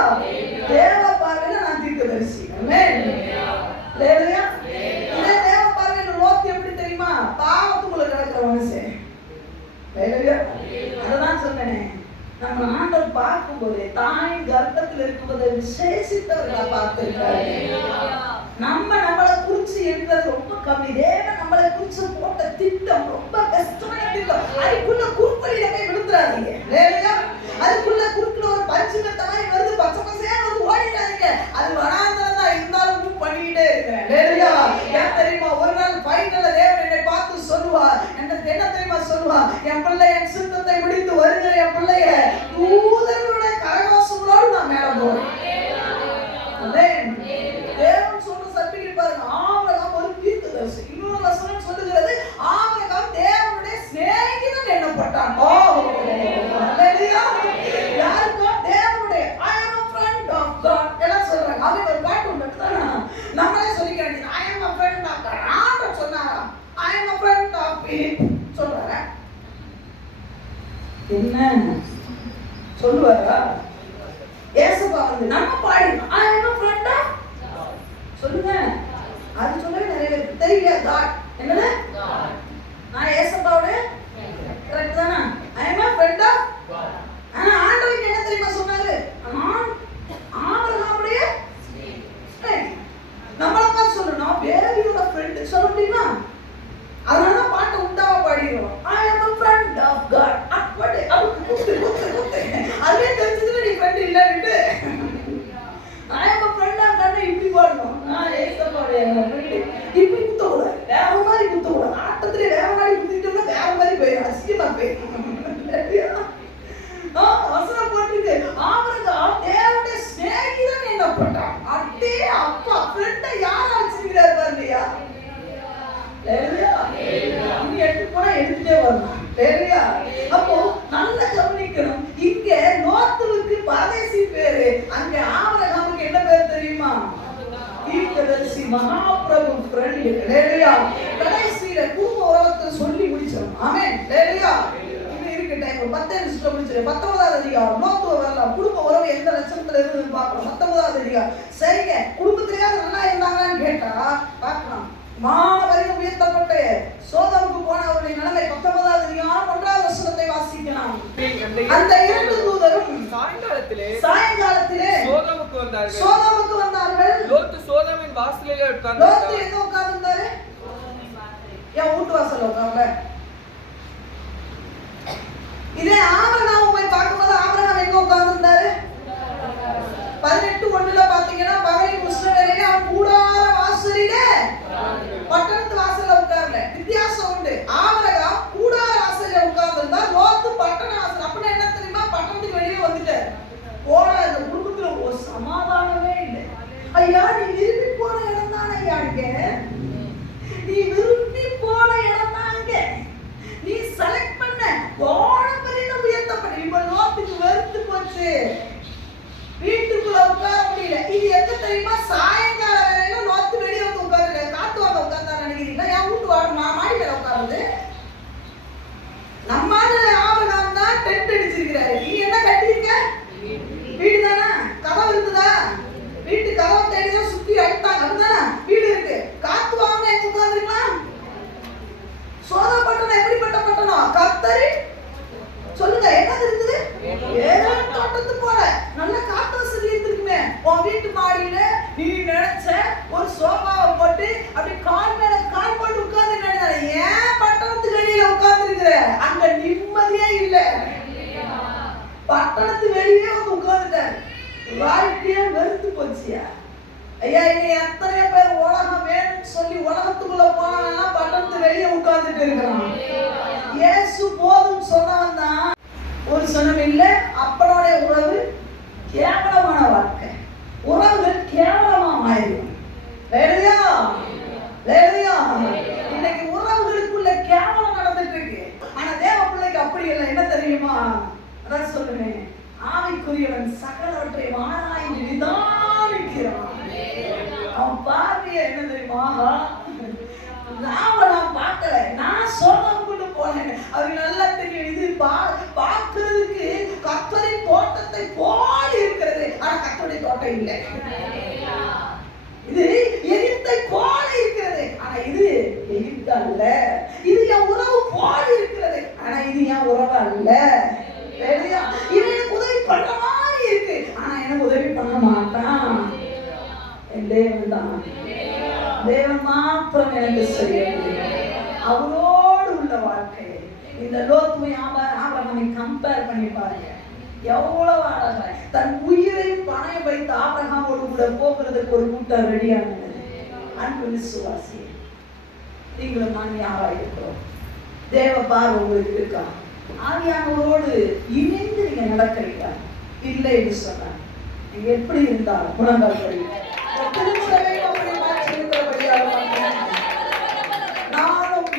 தேவ பார்வையில நான் தீர்க்கதரிசி. இல்லையா? இதே தேவ பார்வையில லோத்து எப்படி தெரியுமா? பாவத்துக்குள்ள கிடக்கிற மனுஷன். அதான் சொன்னேன், நம்ம ஆண்டவர் பார்க்கும்போது தாய் கர்ப்பத்தில் இருக்கும்போது விசேஷித்தவர்களை பார்த்திருக்காரு. நம்மளை குறிச்சு இருக்கிறது ரொம்ப கம்மி. தேவன் நம்மளை குறிச்சு போட்ட திட்டம் ரொம்ப கஷ்டமான திட்டம். அதுக்குள்ள குறுக்கொலியில போய் விழுந்துடாதீங்க. அதுக்குள்ள குறுக்குல ஒரு பஞ்சு கட்ட மாதிரி வருது, பச்சை பசையா வந்து ஓடிடாதீங்க. அது வனாந்தரம் தான் இருந்தாலும் மூவ் பண்ணிக்கிட்டே இருக்கிறேன். ஏன் தெரியுமா? ஒரு நாள் ஃபைனல்ல தேவன் என்னை பார்த்து சொல்லுவார், என்ன தெரியுமா சொல்லுவார்? என் பிள்ளை என் சித்தத்தை முடித்து வருகிற என் பிள்ளைய தூதர்களுடைய கரகோஷங்களோடு நான் மேல போறேன். தேவன் சொன்ன சர்டிபிகேட் பாருங்க, ஆபிரகாம் ஒரு தீர்க்கதரிசி. இன்னொரு வசனம் சொல்லுகிறது, ஆபிரகாம் தேவனுடைய சிநேகிதன் எண்ணப்பட்டான். யாருக்கோ தேவனுடைய I am a friend of God எல்லாம் சொல்றாங்க. அவன் ஒரு பாட்டு உண்டுதானா? நம்மளே சொல்லிக்கிறேன், I am a friend of God. ஆண்டவர் சொன்னாரா? I am a friend of it சொல்றாங்க. என்ன சொல்லுவாரா? ஏசப்பா வந்து நம்ம பாடி I am a friend of சொல்லுங்க. அது சொல்லவே நிறைய பேருக்கு தெரியல. காட் என்னது? நான் ஏசப்பாவோட கரெக்ட் தானா? I am a friend of God. ஆனா ஆண்டவருக்கு என்ன தெரியுமா சொன்னாரு? ஆபிரகாமுடைய ஸ்நேகிதன். நம்மள பார்த்து சொல்லணும், வேறவியோட ஃப்ரெண்ட் சொல்ல முடியுமா? அதனால பாட்டை உண்டாவா பாடிடுவோம். I am a friend of God. அப்படி அதுக்கு குத்து அதுவே தெரிஞ்சதுல நீ ஃப்ரெண்ட் இல்லைன்னு I am a friend of God இப்படி பாடணும். நான் ஏசப்பாவுடைய இப்படி குத்தக்கூடாது, வேற மாதிரி குத்தக்கூடாது. ஆட்டத்திலே வேற மாதிரி குத்திட்டோம்னா வேற மாதிரி போயிடும், அசிங்கமா போயிடும். வசனம் போட்டிருக்கு, ஆபிரகாம் தேவனுடைய சிநேகிதன் எண்ணப்பட்டான். அட்டே அப்பா ஃப்ரெண்டை யாரா வச்சிருக்கிறார் பாருங்கயா. இங்க எடுத்து போனா எடுத்துட்டே வரணும். அப்போ நல்லா கவனிக்கணும். இங்க லோத்துவுக்கு பரதேசி பேரு, அங்க ஆபிரகாமுக்கு என்ன பேர் தெரியுமா? தீர்க்கதரிசி, மகாபிரபு ஃப்ரெண்ட். கடைசியில குடும்ப உறவத்தை சொல்லி முடிச்சிடும். ஆமென். இருக்கு டைம் 10 நிமிஷத்துல முடிச்சிடும். 19வது அதிகாரம் லோத்துவ வரலாம். குடும்ப உறவு எந்த லட்சணத்துல இருக்குன்னு பார்க்கணும். 19வது அதிகாரம். சரிங்க, குடும்பத்திலேயாவது நல்லா இருந்தாங்களான்னு கேட்டா பார்க்கலாம். மானவரையும் உயர்த்தப்பட்ட சோதமுக்கு போனவருடைய நிலைமை 19வது அதிகாரம் 1வது வசனத்தை வாசிக்கலாம். அந்த இரண்டு தூதரும் சாயங்காலத்திலே சோதமுக்கு வந்தார்கள். லோத்து சோதமின் வாசலிலே உட்கார்ந்தார். லோத்து எங்க உட்கார்ந்தாரு? என் வீட்டு வாசல்ல உட்கார்ந்தாரு. இதே ஆபிரகாம் போய் பார்க்கும்போது ஆபிரகாம் எங்க உட்கார்ந்திருந்தாரு? 18:1 பாத்தீங்கன்னா பகலின் உஷ்ண வேளையிலே அவன் கூடார வாசலிலே, பட்டணத்து வாசல்ல உட்கார்ல. வித்தியாசம் உண்டு. ஆபிரகாம் கூடார வாசல்ல உட்கார்ந்திருந்தா, லோத்து பட்டண வாசல். அப்படின்னா என்ன தெரியுமா? பட்டணத்துக்கு வெளியே வந்துட்டார். போன அந்த குடும்பத்துல ஒரு சமாதானமே இல்லை. ஐயா, நீ விரும்பி போன இடம் தான் ஐயா இங்க. நீ விரும்பி போன இடம் தான் அங்க. நீ செலக்ட் பண்ண வானவெளியில உயர்த்தப்பட்ட. இப்ப லோத்துக்கு வெறுத்து போச்சு. வீட்டுக்குள்ள உட்கார முடியல. இது எங்க தெரியுமா? சாயங்கால வேளையில லோத்து வெளியே வந்து உட்கார்ந்து காத்து வாங்க உட்கார்ந்தா நினைக்கிறீங்களா? என் வீட்டு வாடு மாடி மேல உட்காருது. நம்ம ஆபிரகாம் தான் டென்ட் அடிச்சிருக்கிறாரு. நீ என்ன கட்டிருக்க? வீடு தானே? கதவு இருக்குதா? வீட்டு கதவை தேடிதான் சுத்தி அடித்தாங்க. அப்படிதானே? வீடு இருக்கு. காத்து வாங்க எங்க உட்கார்ந்துருக்கலாம்? சோதப்பட்டணம் எப்படிப்பட்ட பட்டணம்? கர்த்தரி சொல்லுங்க, என்ன இருக்குது? ஏதேன் தோட்டத்து போல நல்ல காத்து வசதி இருக்குமே. உன் வீட்டு மாடியில நீ நினைச்ச ஒரு சோபாவை போட்டு அப்படி கால் மேல கால் போட்டு உட்கார்ந்து நினைச்சாரு. ஏன் பட்டணத்து வெளியில உட்கார்ந்து இருக்கிற? அங்க நிம்மதியே இல்ல. பட்டணத்து வெளியே வந்து உட்கார்ந்துட்டாரு. வாழ்க்கையே வெறுத்து போச்சியா? ஐயா, இங்க எத்தனை பேர் உலகம் வேணும்னு சொல்லி உலகத்துக்குள்ள போனவங்க பட்டணத்து வெளியே உட்கார்ந்துட்டு இருக்கிறான். இயேசு போதும் சொன்னவன் தான். ஒரு சனம் இல்ல. அப்பனோட உறவு கேவலமான வாழ்க்கை. உறவுகள் கேவலமா மாறிடும். வேலையா வேலையா இன்னைக்கு உறவுகளுக்குள்ள கேவலம் நடந்துட்டு இருக்கு. ஆனா தேவ பிள்ளைக்கு அப்படி இல்லை. என்ன தெரியுமா? அதான் சொல்லுவேன், ஆவிக்குரியவன் சகலவற்றை ஆராய்ந்து நிதானிக்கிறான். அவன் பார்வைய என்ன தெரியுமா? நான் பார்க்கல, நான் சோதம் கொண்டு போனேன். அவருக்கு நல்லா தெரியும். இது பார்க்கிறதுக்கு கர்த்தரின் தோட்டத்தை போல இருக்கிறது. ஆனா கர்த்தருடைய தோட்டம் இல்லை. இது எகிப்தை போல இருக்கிறது. ஆனா இது எகிப்து அல்ல. இது என் உறவு போல இருக்கிறது. ஆனா இது என் உறவு அல்ல. இவன் எனக்கு உதவி பண்ற மாதிரி இருக்கு. ஆனா எனக்கு உதவி பண்ண மாட்டான். என் தேவன் தான். தேவன் மாத்திரம் எனக்கு செய்ய முடியும். அவரோடு உள்ள வாழ்க்கை. இந்த லோத்து ஆபிரகாமை கம்பேர் பண்ணி பாருங்க. எவ்வளவு அழகா தன் உயிரையும் பணயம் வைத்து ஆபிரகாமோடு கூட போகிறதுக்கு ஒரு கூட்டம் ரெடியானது. அன்பு விசுவாசி, நீங்களும் நான் யாரா இருக்கிறோம்? தேவ பார்வை உங்களுக்கு இருக்கா? ஆவியானவரோடு இணைந்து நீங்க நடக்கிறீங்க இல்லை என்று சொன்னார். நீங்க எப்படி இருந்தாலும் குணங்கள் படி நானும்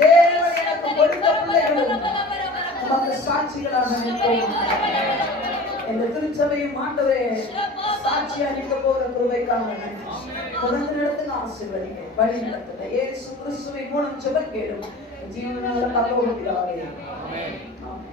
தேவன் எனக்கு கொடுத்த பிள்ளைகளும் நமக்கு சாட்சிகளாக நிற்போம். இந்த திருச்சபையும் ஆண்டவரே சாட்சியா நிற்க போகிற கிருபைக்காக தொடர்ந்து நடத்துங்க, ஆசீர்வதிங்க, வழி நடத்துங்க. இயேசு கிறிஸ்துவின் மூலம் ஜெபம் கேளும். ஜீவனால பரலோக பிதாவே, ஆமென்.